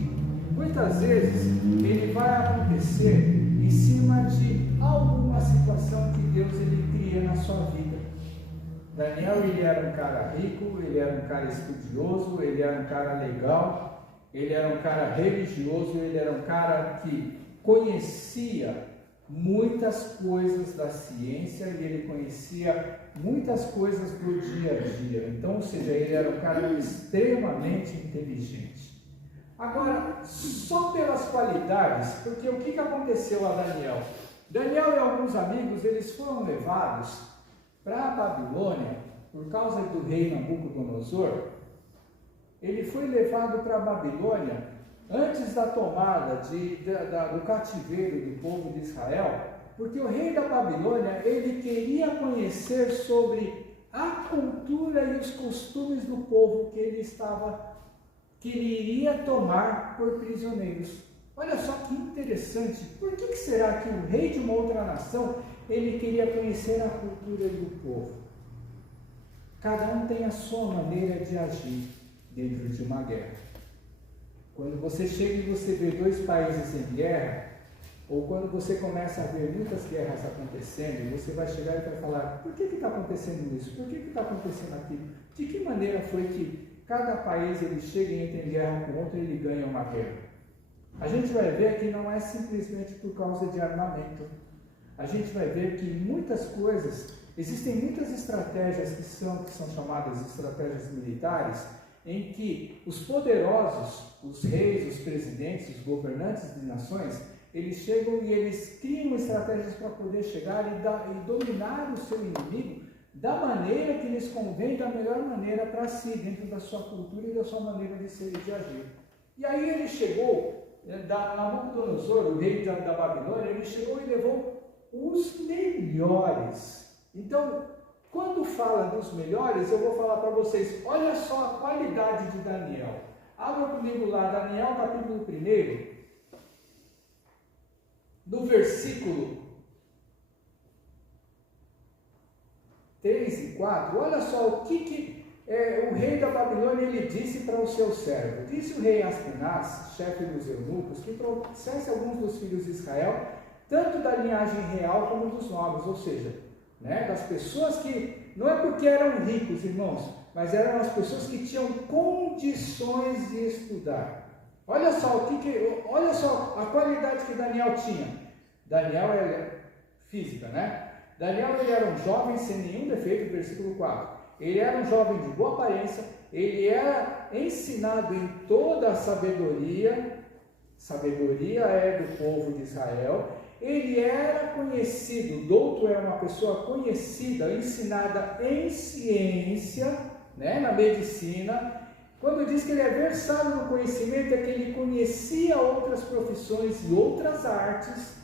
muitas vezes, ele vai acontecer em cima de alguma situação que Deus ele cria na sua vida. Daniel, ele era um cara rico, ele era um cara estudioso, ele era um cara legal, ele era um cara religioso, ele era um cara que conhecia muitas coisas da ciência e ele conhecia muitas coisas do dia a dia. Então, ou seja, ele era um cara extremamente inteligente. Agora, só pelas qualidades, porque o que aconteceu a Daniel? Daniel e alguns amigos, eles foram levados para a Babilônia por causa do rei Nabucodonosor. Ele foi levado para a Babilônia antes da tomada do cativeiro do povo de Israel, porque o rei da Babilônia, ele queria conhecer sobre a cultura e os costumes do povo que ele iria tomar por prisioneiros. Olha só que interessante, por que será que o rei de uma outra nação, ele queria conhecer a cultura do povo? Cada um tem a sua maneira de agir dentro de uma guerra. Quando você chega e você vê dois países em guerra, ou quando você começa a ver muitas guerras acontecendo, você vai chegar e vai falar, por que está acontecendo isso? Por que está acontecendo aquilo? De que maneira foi que cada país ele chega e entra em guerra com outro e ele ganha uma guerra? A gente vai ver que não é simplesmente por causa de armamento. A gente vai ver que muitas coisas, existem muitas estratégias que são chamadas estratégias militares, em que os poderosos, os reis, os presidentes, os governantes de nações, eles chegam e eles criam estratégias para poder chegar e dominar o seu inimigo da maneira que lhes convém, da melhor maneira para si, dentro da sua cultura e da sua maneira de ser e de agir. E aí ele chegou, Nabucodonosor, o rei da Babilônia, ele chegou e levou os melhores. Então, quando fala dos melhores, eu vou falar para vocês, olha só a qualidade de Daniel. Abra comigo lá, Daniel capítulo 1, no versículo 3 e 4, olha só o que o rei da Babilônia ele disse para o seu servo. Disse o rei Aspenaz, chefe dos eunucos, que trouxesse alguns dos filhos de Israel, tanto da linhagem real como dos nobres, ou seja, das pessoas que, não é porque eram ricos, irmãos, mas eram as pessoas que tinham condições de estudar. Olha só, olha só a qualidade que Daniel tinha. Daniel é física, Daniel ele era um jovem sem nenhum defeito, versículo 4. Ele era um jovem de boa aparência, ele era ensinado em toda a sabedoria é do povo de Israel, ele era conhecido, douto era uma pessoa conhecida, ensinada em ciência, na medicina. Quando diz que ele é versado no conhecimento, é que ele conhecia outras profissões e outras artes,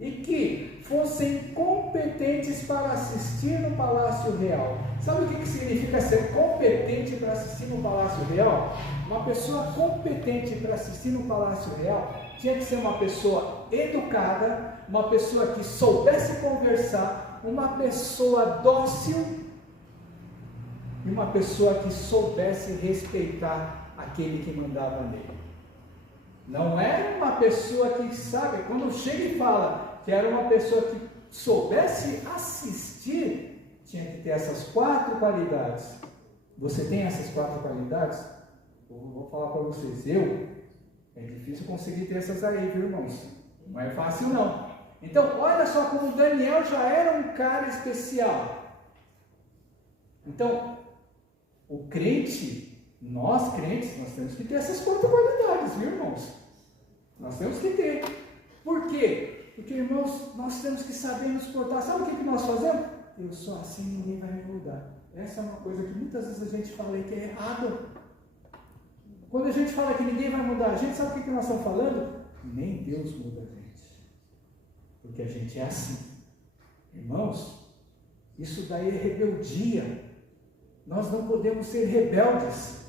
e que fossem competentes para assistir no Palácio Real. Sabe o que significa ser competente para assistir no Palácio Real? Uma pessoa competente para assistir no Palácio Real tinha que ser uma pessoa educada, uma pessoa que soubesse conversar, uma pessoa dócil e uma pessoa que soubesse respeitar aquele que mandava nele. Não era uma pessoa que, sabe, quando chega e fala que era uma pessoa que soubesse assistir, tinha que ter essas 4 qualidades. Você tem essas 4 qualidades? Eu vou falar para vocês, é difícil conseguir ter essas aí, viu, irmãos? Não é fácil não. Então, olha só como Daniel já era um cara especial. Então, o crente, nós crentes, nós temos que ter essas 4 qualidades, viu, irmãos? Nós temos que ter. Por quê? Porque, irmãos, nós temos que saber nos portar. Sabe o que nós fazemos? Eu sou assim, ninguém vai me mudar. Essa é uma coisa que muitas vezes a gente fala que é errado. Quando a gente fala que ninguém vai mudar a gente, sabe o que nós estamos falando? Nem Deus muda a gente. Porque a gente é assim. Irmãos, isso daí é rebeldia. Nós não podemos ser rebeldes.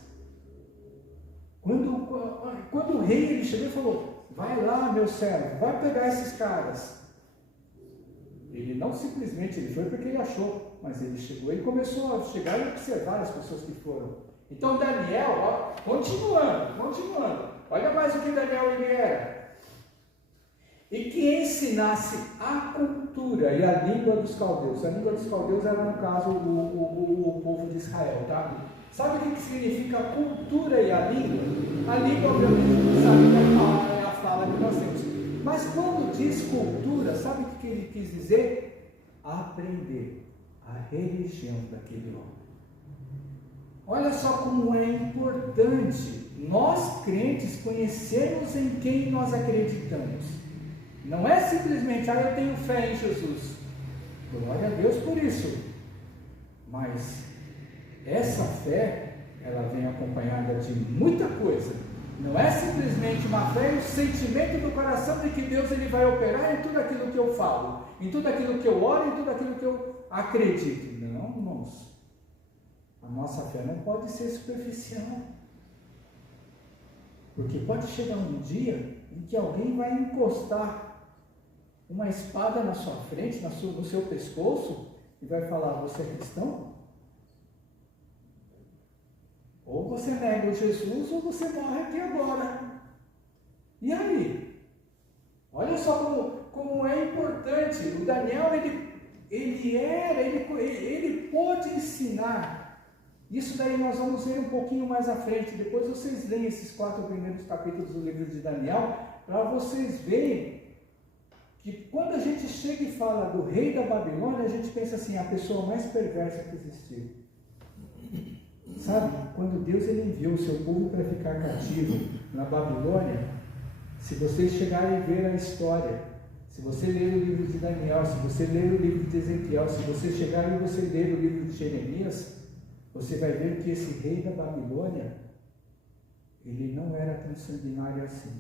Quando o rei ele chegou e falou, vai lá, meu servo, vai pegar esses caras. Ele não simplesmente, ele foi porque ele achou, mas ele chegou e começou a chegar e observar as pessoas que foram. Então Daniel, continuando, olha mais o que Daniel ele era. E que ensinasse a cultura e a língua dos caldeus. A língua dos caldeus era, no caso, o povo de Israel, tá? Sabe o que significa a cultura e a língua? A língua, obviamente, sabe que é a fala que nós temos. Mas quando diz cultura, sabe o que ele quis dizer? Aprender a religião daquele homem. Olha só como é importante nós crentes conhecermos em quem nós acreditamos. Não é simplesmente, eu tenho fé em Jesus. Glória a Deus por isso. Mas essa fé, ela vem acompanhada de muita coisa. Não é simplesmente uma fé e o sentimento do coração de que Deus ele vai operar em tudo aquilo que eu falo, em tudo aquilo que eu oro, em tudo aquilo que eu acredito. Não, irmãos. A nossa fé não pode ser superficial. Porque pode chegar um dia em que alguém vai encostar uma espada na sua frente, no seu pescoço, e vai falar, você é cristão? Ou você nega Jesus, ou você morre aqui agora. E aí? Olha só como é importante. O Daniel, ele pôde ensinar. Isso daí nós vamos ver um pouquinho mais à frente. Depois vocês leem esses 4 primeiros capítulos do livro de Daniel, para vocês verem que quando a gente chega e fala do rei da Babilônia, a gente pensa assim, a pessoa mais perversa que existiu. Sabe, quando Deus ele enviou o seu povo para ficar cativo na Babilônia, se vocês chegarem a ver a história, Se você ler o livro de Daniel, se você ler o livro de Ezequiel, se você chegar e você ler o livro de Jeremias, você vai ver que esse rei da Babilônia, ele não era tão sanguinário assim.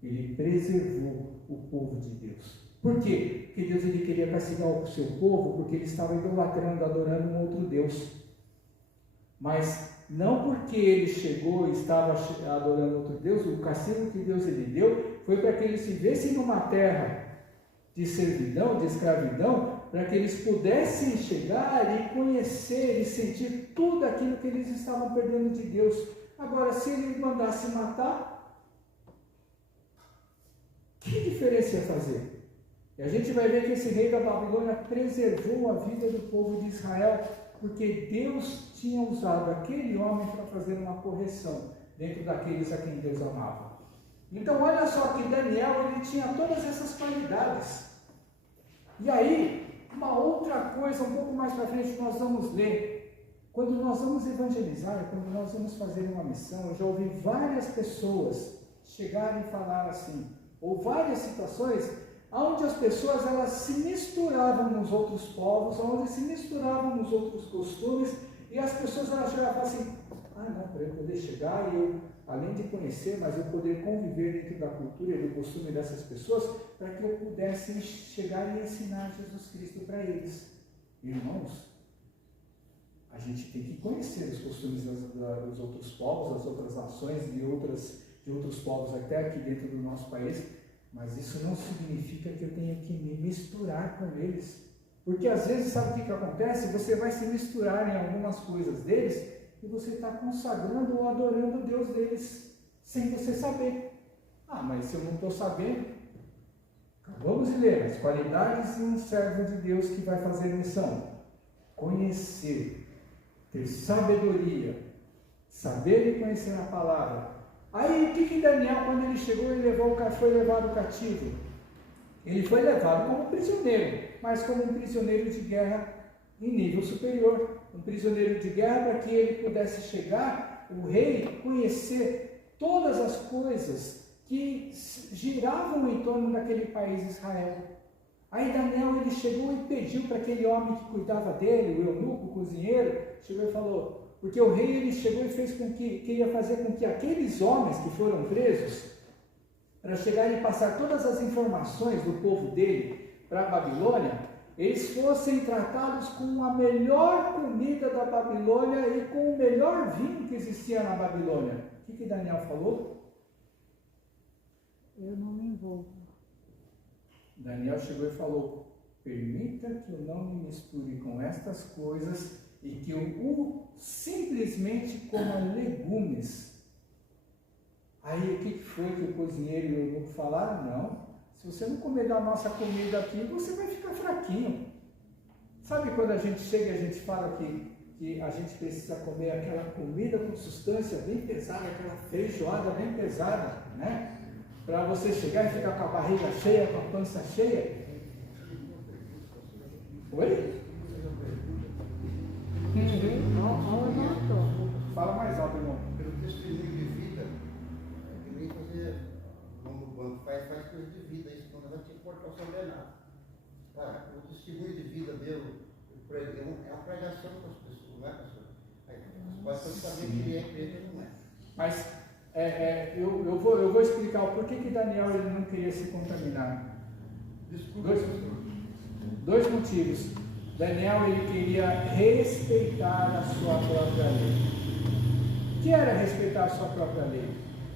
Ele preservou o povo de Deus. Por quê? Porque Deus ele queria castigar o seu povo porque ele estava idolatrando, adorando um outro Deus. Mas não porque ele chegou e estava adorando outro Deus, o castigo que Deus ele deu foi para que eles vivessem numa terra de servidão, de escravidão, para que eles pudessem chegar e conhecer e sentir tudo aquilo que eles estavam perdendo de Deus. Agora, se ele mandasse matar, que diferença ia fazer? E a gente vai ver que esse rei da Babilônia preservou a vida do povo de Israel, porque Deus tinha usado aquele homem para fazer uma correção dentro daqueles a quem Deus amava. Então olha só que Daniel ele tinha todas essas qualidades. E aí, uma outra coisa, um pouco mais para frente nós vamos ler, quando nós vamos evangelizar, quando nós vamos fazer uma missão, eu já ouvi várias pessoas chegarem e falar assim, ou várias situações, onde as pessoas elas se misturavam nos outros povos, onde se misturavam nos outros costumes, e as pessoas elas chegavam assim, não, para eu poder chegar e eu, além de conhecer, mas eu poder conviver dentro da cultura e do costume dessas pessoas, para que eu pudesse chegar e ensinar Jesus Cristo para eles. Irmãos, a gente tem que conhecer os costumes dos outros povos, das outras nações, de outros povos até aqui dentro do nosso país, mas isso não significa que eu tenha que me misturar com eles. Porque às vezes, sabe o que acontece? Você vai se misturar em algumas coisas deles e você está consagrando ou adorando o Deus deles, sem você saber. Mas se eu não estou sabendo, vamos ler as qualidades de um servo de Deus que vai fazer missão. Conhecer, ter sabedoria, saber e conhecer a palavra. Aí o que Daniel, quando ele chegou, ele foi levado cativo? Ele foi levado como prisioneiro, mas como um prisioneiro de guerra em nível superior. Um prisioneiro de guerra para que ele pudesse chegar, o rei, conhecer todas as coisas que giravam em torno daquele país Israel. Aí Daniel ele chegou e pediu para aquele homem que cuidava dele, o eunuco, o cozinheiro, chegou e falou, porque o rei ele chegou e fez com que queria fazer com que aqueles homens que foram presos, para chegar e passar todas as informações do povo dele para a Babilônia, eles fossem tratados com a melhor comida da Babilônia e com o melhor vinho que existia na Babilônia. O que Daniel falou? Eu não me envolvo. Daniel chegou e falou, permita que eu não me misture com estas coisas e que eu simplesmente coma legumes. Aí o que foi que o cozinheiro e o eunuco falaram? Não, se você não comer da nossa comida aqui, você vai ficar fraquinho. Sabe quando a gente chega e a gente fala que a gente precisa comer aquela comida com substância bem pesada, aquela feijoada bem pesada, né? Para você chegar e ficar com a barriga cheia, com a pança cheia. Oi? Fala mais alto, irmão. Pelo testemunho de vida, que nem fazer, como o banco faz coisa de vida, isso quando vai te importar sobre nada. Cara, o testemunho de vida meu, é uma pregação para as pessoas, não é, pastor? As pessoas sabem que ele é crente ou não é. Mas eu vou explicar o porquê que Daniel ele não queria se contaminar. Desculpa, Dois motivos. Daniel ele queria respeitar a sua própria lei. O que era respeitar a sua própria lei?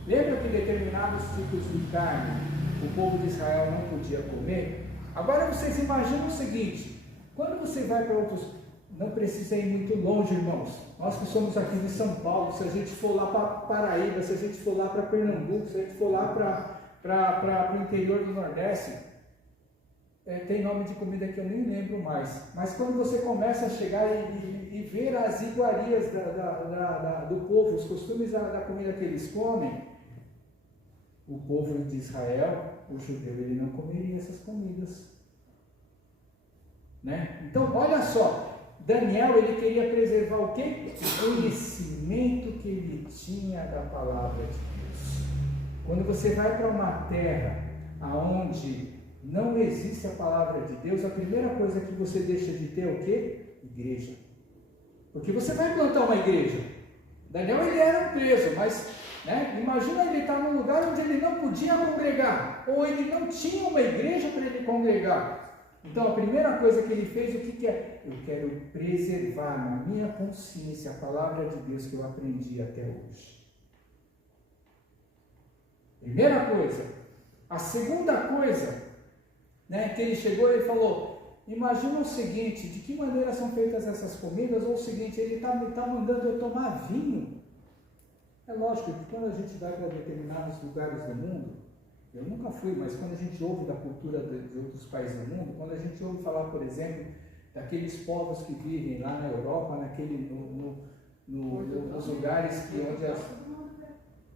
Lembra que determinados tipos de carne o povo de Israel não podia comer? Agora vocês imaginam o seguinte, quando você vai para outros, não precisa ir muito longe, irmãos. Nós que somos aqui de São Paulo, se a gente for lá para Paraíba, se a gente for lá para Pernambuco, se a gente for lá para o interior do Nordeste, tem nome de comida que eu nem lembro mais, mas quando você começa a chegar e ver as iguarias do povo, os costumes da comida que eles comem, o povo de Israel, o judeu, ele não comeria essas comidas, né? Então, olha só, Daniel, ele queria preservar o quê? O conhecimento que ele tinha da palavra de Deus. Quando você vai para uma terra onde não existe a palavra de Deus, a primeira coisa que você deixa de ter é o quê? Igreja. Porque você vai plantar uma igreja. Daniel, ele era um preso, mas imagina ele estar num lugar onde ele não podia congregar, ou ele não tinha uma igreja para ele congregar. Então a primeira coisa que ele fez, o que é? Eu quero preservar na minha consciência a palavra de Deus que eu aprendi até hoje. Primeira coisa. A segunda coisa, que ele chegou e falou, imagina o seguinte, de que maneira são feitas essas comidas, ou o seguinte, ele está mandando eu tomar vinho. É lógico que quando a gente vai para determinados lugares do mundo, eu nunca fui, mas quando a gente ouve da cultura de outros países do mundo, quando a gente ouve falar, por exemplo, daqueles povos que vivem lá na Europa, nos lugares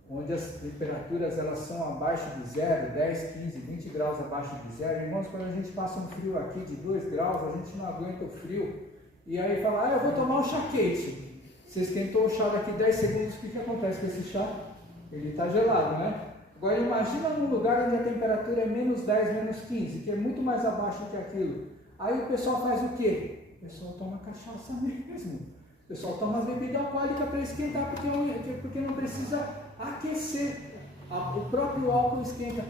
onde as temperaturas elas são abaixo de 0, 10, 15, 20 graus abaixo de 0, irmãos, quando a gente passa um frio aqui de 2 graus, a gente não aguenta o frio, e aí fala, eu vou tomar um chá quente. Você esquentou o chá daqui 10 segundos, o que acontece com esse chá? Ele está gelado, né? Agora imagina num lugar onde a temperatura é menos 10, menos 15, que é muito mais abaixo que aquilo. Aí o pessoal faz o quê? O pessoal toma cachaça mesmo. O pessoal toma bebida alcoólica para esquentar, porque não precisa aquecer. O próprio álcool esquenta.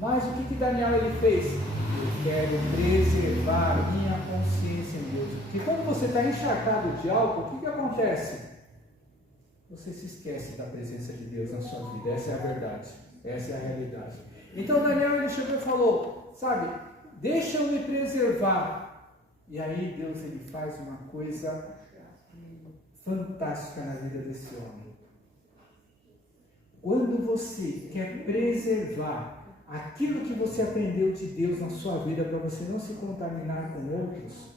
Mas o que Daniel ele fez? Eu quero preservar a minha consciência em Deus. Porque quando você está encharcado de álcool, o que acontece? Você se esquece da presença de Deus na sua vida. Essa é a verdade. Essa é a realidade. Então Daniel ele chegou e falou, sabe, deixa eu me preservar. E aí Deus ele faz uma coisa fantástica na vida desse homem. Quando você quer preservar aquilo que você aprendeu de Deus na sua vida para você não se contaminar com outros,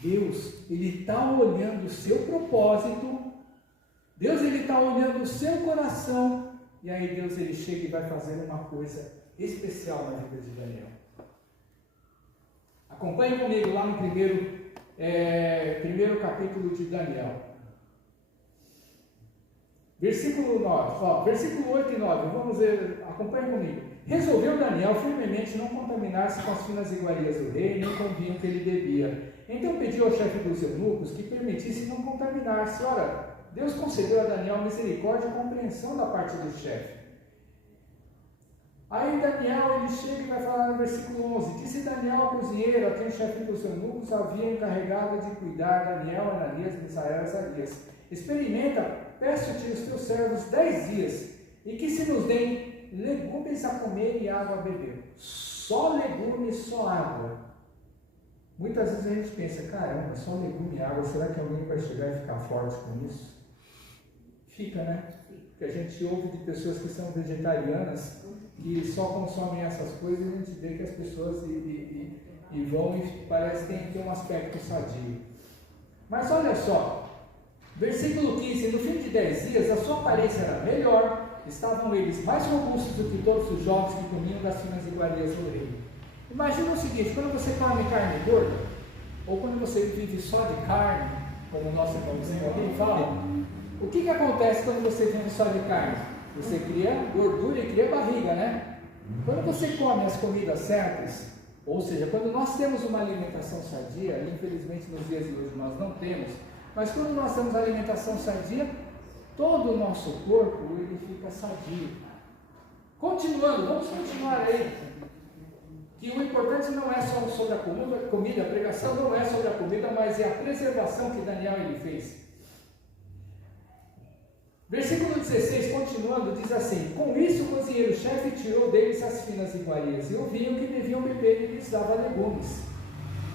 Deus ele está olhando o seu propósito, Deus ele está olhando o seu coração. E aí Deus ele chega e vai fazer uma coisa especial na vida de Daniel. Acompanhe comigo lá no primeiro capítulo de Daniel. Versículo 9, versículo 8 e 9, vamos ver, acompanhe comigo. Resolveu Daniel firmemente não contaminar-se com as finas iguarias do rei, nem com o vinho que ele bebia. Então pediu ao chefe dos eunucos que permitisse não contaminar-se. Ora, Deus concedeu a Daniel misericórdia e compreensão da parte do chefe. Aí Daniel, ele chega e vai falar no versículo 11, disse Daniel ao cozinheiro, a quem o chefe dos eunucos havia encarregado de cuidar, Daniel, Ananias, Misael e Azarias. Experimenta, peço-te os teus servos 10 dias, e que se nos deem legumes a comer e água a beber. Só legumes, só água. Muitas vezes a gente pensa, caramba, só legume e água, será que alguém vai chegar e ficar forte com isso? Fica, né? Porque a gente ouve de pessoas que são vegetarianas e só consomem essas coisas e a gente vê que as pessoas vão e parece que tem um aspecto sadio. Mas olha só, versículo 15, no fim de 10 dias a sua aparência era melhor, estavam eles mais robustos do que todos os jovens que comiam das finas iguarias do rei. Imagina o seguinte, quando você come carne gorda, ou quando você vive só de carne, como o nosso irmão aqui fala, o que acontece quando você vive só de carne? Você cria gordura e cria barriga, né? Quando você come as comidas certas, ou seja, quando nós temos uma alimentação sadia, infelizmente nos dias de hoje nós não temos, mas quando nós temos alimentação sadia, todo o nosso corpo ele fica sadio. Continuando, vamos continuar aí. Que o importante não é só sobre a comida, a pregação não é sobre a comida, mas é a preservação que Daniel ele fez. Versículo 16, continuando, diz assim: com isso o cozinheiro-chefe tirou deles as finas iguarias e o vinho que deviam beber e lhes dava legumes.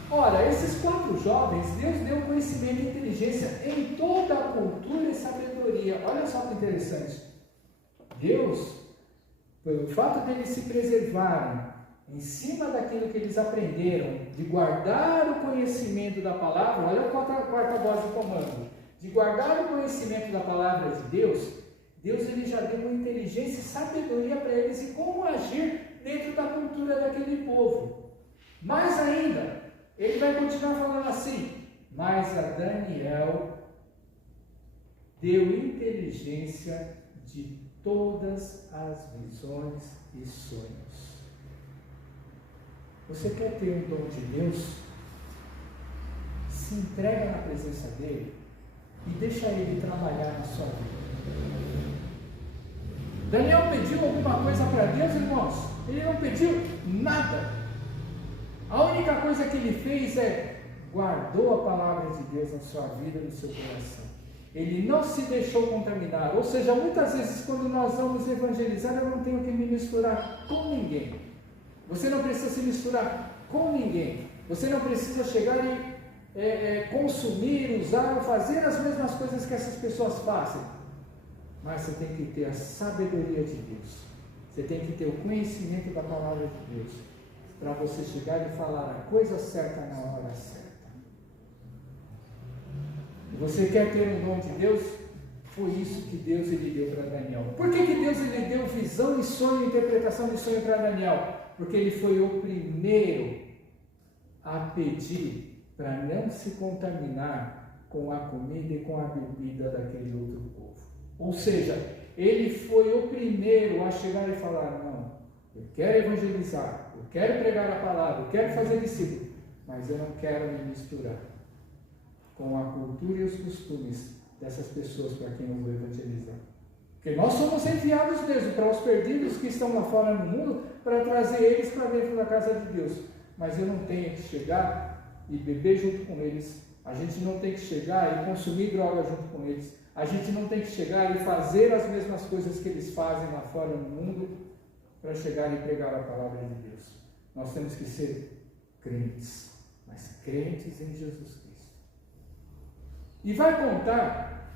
Ora, esses 4 jovens, Deus deu conhecimento e inteligência em toda a cultura e sabedoria. Olha só que interessante. Deus, pelo fato deles se preservarem em cima daquilo que eles aprenderam, de guardar o conhecimento da palavra, olha a quarta voz do comando, de guardar o conhecimento da palavra de Deus, Deus ele já deu inteligência e sabedoria para eles e como agir dentro da cultura daquele povo. Mais ainda, ele vai continuar falando assim, mas a Daniel deu inteligência de todas as visões e sonhos. Você quer ter um dom de Deus? Se entrega na presença dele e deixa ele trabalhar na sua vida. Daniel pediu alguma coisa para Deus, irmãos? Ele não pediu nada. A única coisa que ele fez é guardou a palavra de Deus na sua vida, no seu coração. Ele não se deixou contaminar. Ou seja, muitas vezes quando nós vamos evangelizar, eu não tenho que me misturar com ninguém. Você não precisa se misturar com ninguém. Você não precisa chegar e consumir, usar ou fazer as mesmas coisas que essas pessoas fazem. Mas você tem que ter a sabedoria de Deus. Você tem que ter o conhecimento da palavra de Deus. Para você chegar e falar a coisa certa na hora certa. Você quer ter um dom de Deus? Foi isso que Deus ele deu para Daniel. Por que Deus ele deu visão e sonho, interpretação de sonho para Daniel? Porque ele foi o primeiro a pedir para não se contaminar com a comida e com a bebida daquele outro povo. Ou seja, ele foi o primeiro a chegar e falar, não, eu quero evangelizar, eu quero pregar a palavra, eu quero fazer discípulo, mas eu não quero me misturar com a cultura e os costumes dessas pessoas para quem eu vou evangelizar. Porque nós somos enviados mesmo para os perdidos que estão lá fora no mundo, para trazer eles para dentro da casa de Deus. Mas eu não tenho que chegar e beber junto com eles. A gente não tem que chegar e consumir droga junto com eles. A gente não tem que chegar e fazer as mesmas coisas que eles fazem lá fora no mundo para chegar e pregar a palavra de Deus. Nós temos que ser crentes, mas crentes em Jesus Cristo. E vai contar,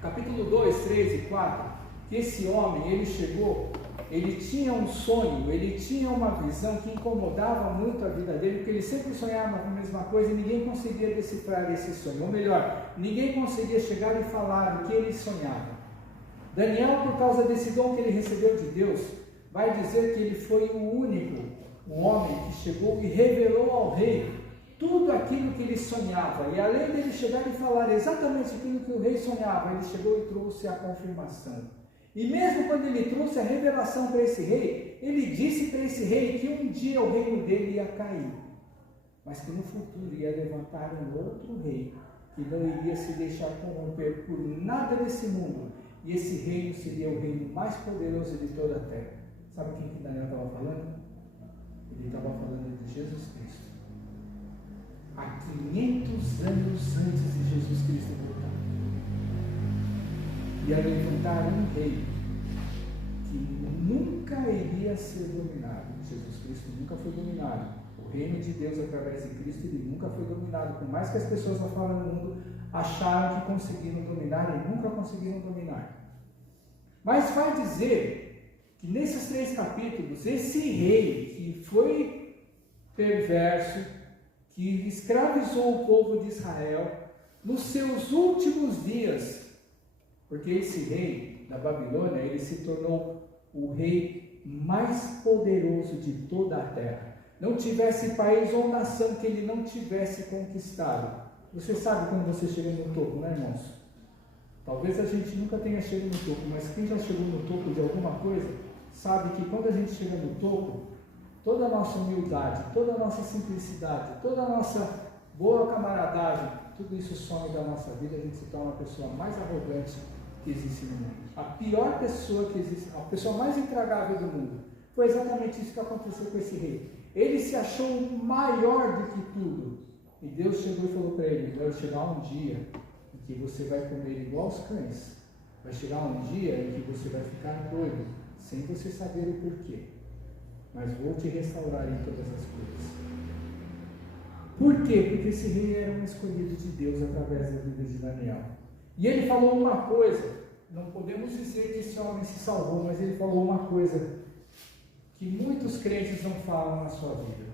capítulo 2, 3 e 4, que esse homem, ele chegou, ele tinha um sonho, ele tinha uma visão que incomodava muito a vida dele, porque ele sempre sonhava com a mesma coisa e ninguém conseguia decifrar esse sonho. Ou melhor, ninguém conseguia chegar e falar o que ele sonhava. Daniel, por causa desse dom que ele recebeu de Deus, vai dizer que ele foi o único, o homem que chegou e revelou ao rei tudo aquilo que ele sonhava, e além dele chegar e falar exatamente aquilo que o rei sonhava, ele chegou e trouxe a confirmação. E mesmo quando ele trouxe a revelação para esse rei, ele disse para esse rei que um dia o reino dele ia cair, mas que no futuro ia levantar um outro rei, que não iria se deixar corromper por nada desse mundo, e esse reino seria o reino mais poderoso de toda a terra. Sabe quem que Daniel estava falando? Ele estava falando de Jesus Cristo. Há 500 anos antes de Jesus Cristo voltar. Ia levantar um rei que nunca iria ser dominado. Jesus Cristo nunca foi dominado. O reino de Deus através de Cristo, ele nunca foi dominado. Por mais que as pessoas lá fora no mundo acharam que conseguiram dominar, e nunca conseguiram dominar. Mas vai dizer que nesses 3 capítulos, esse rei que foi perverso, que escravizou o povo de Israel, nos seus últimos dias, porque esse rei da Babilônia, ele se tornou o rei mais poderoso de toda a terra. Não tivesse país ou nação que ele não tivesse conquistado. Você sabe quando você chega no topo, né, irmãos? Talvez a gente nunca tenha chegado no topo, mas quem já chegou no topo de alguma coisa, sabe que quando a gente chega no topo, toda a nossa humildade, toda a nossa simplicidade, toda a nossa boa camaradagem, tudo isso some da nossa vida, a gente se torna a pessoa mais arrogante que existe no mundo. A pior pessoa que existe, a pessoa mais intragável do mundo. Foi exatamente isso que aconteceu com esse rei. Ele se achou maior do que tudo. E Deus chegou e falou para ele, vai chegar um dia em que você vai comer igual os cães. Vai chegar um dia em que você vai ficar doido, sem você saber o porquê. Mas vou te restaurar em todas as coisas. Por quê? Porque esse rei era um escolhido de Deus através da vida de Daniel. E ele falou uma coisa, não podemos dizer que esse homem se salvou, mas ele falou uma coisa que muitos crentes não falam na sua vida.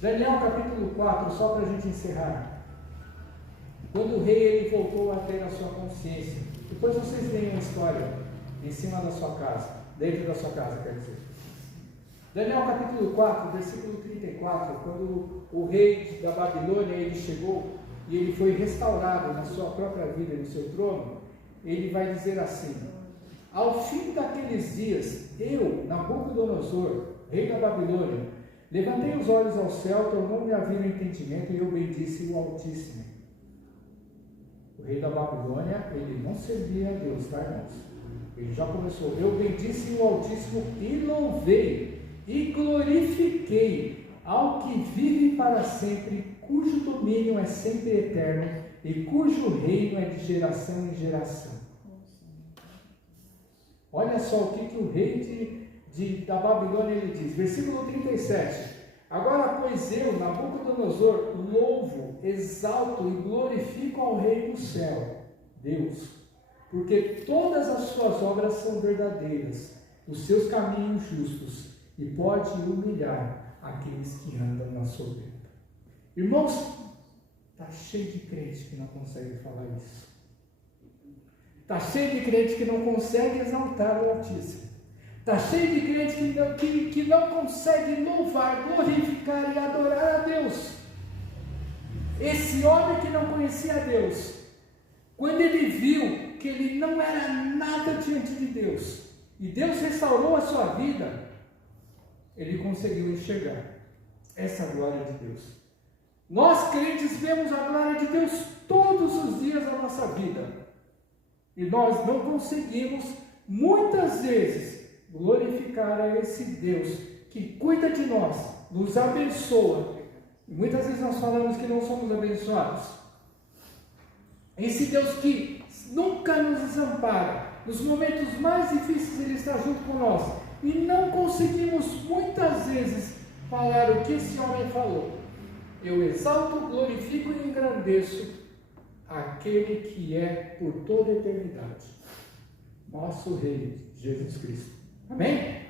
Daniel capítulo 4, só para a gente encerrar. Quando o rei ele voltou a ter a sua consciência, depois vocês leem a história em cima da sua casa, dentro da sua casa, quer dizer. Daniel capítulo 4, versículo 34, quando o rei da Babilônia ele chegou e ele foi restaurado na sua própria vida, no seu trono, ele vai dizer assim: ao fim daqueles dias, eu, Nabucodonosor, rei da Babilônia, Levantei os olhos ao céu, tornou-me a vir o entendimento, e eu bendisse o Altíssimo. O rei da Babilônia, ele não servia a Deus, tá, irmãos? Ele já começou. Eu bendisse o Altíssimo e louvei e glorifiquei ao que vive para sempre, cujo domínio é sempre eterno e cujo reino é de geração em geração. Olha só o que o rei da Babilônia ele diz, versículo 37. Agora, pois eu, Nabucodonosor, louvo, exalto e glorifico ao Rei do céu, Deus, porque todas as suas obras são verdadeiras, os seus caminhos justos, e pode humilhar aqueles que andam na soberba. Irmãos, está cheio de crente que não consegue falar isso. Está cheio de crente que não consegue exaltar o Altíssimo. Está cheio de crente que não consegue louvar, glorificar e adorar a Deus. Esse homem que não conhecia a Deus, quando ele viu que ele não era nada diante de Deus, e Deus restaurou a sua vida, ele conseguiu enxergar essa glória de Deus. Nós crentes vemos a glória de Deus todos os dias da nossa vida, e nós não conseguimos, muitas vezes, glorificar a esse Deus que cuida de nós, nos abençoa. E muitas vezes nós falamos que não somos abençoados. Esse Deus que nunca nos desampara, nos momentos mais difíceis Ele está junto com nós. E não conseguimos muitas vezes falar o que esse homem falou. Eu exalto, glorifico e engrandeço aquele que é por toda a eternidade, nosso Rei Jesus Cristo. Amém?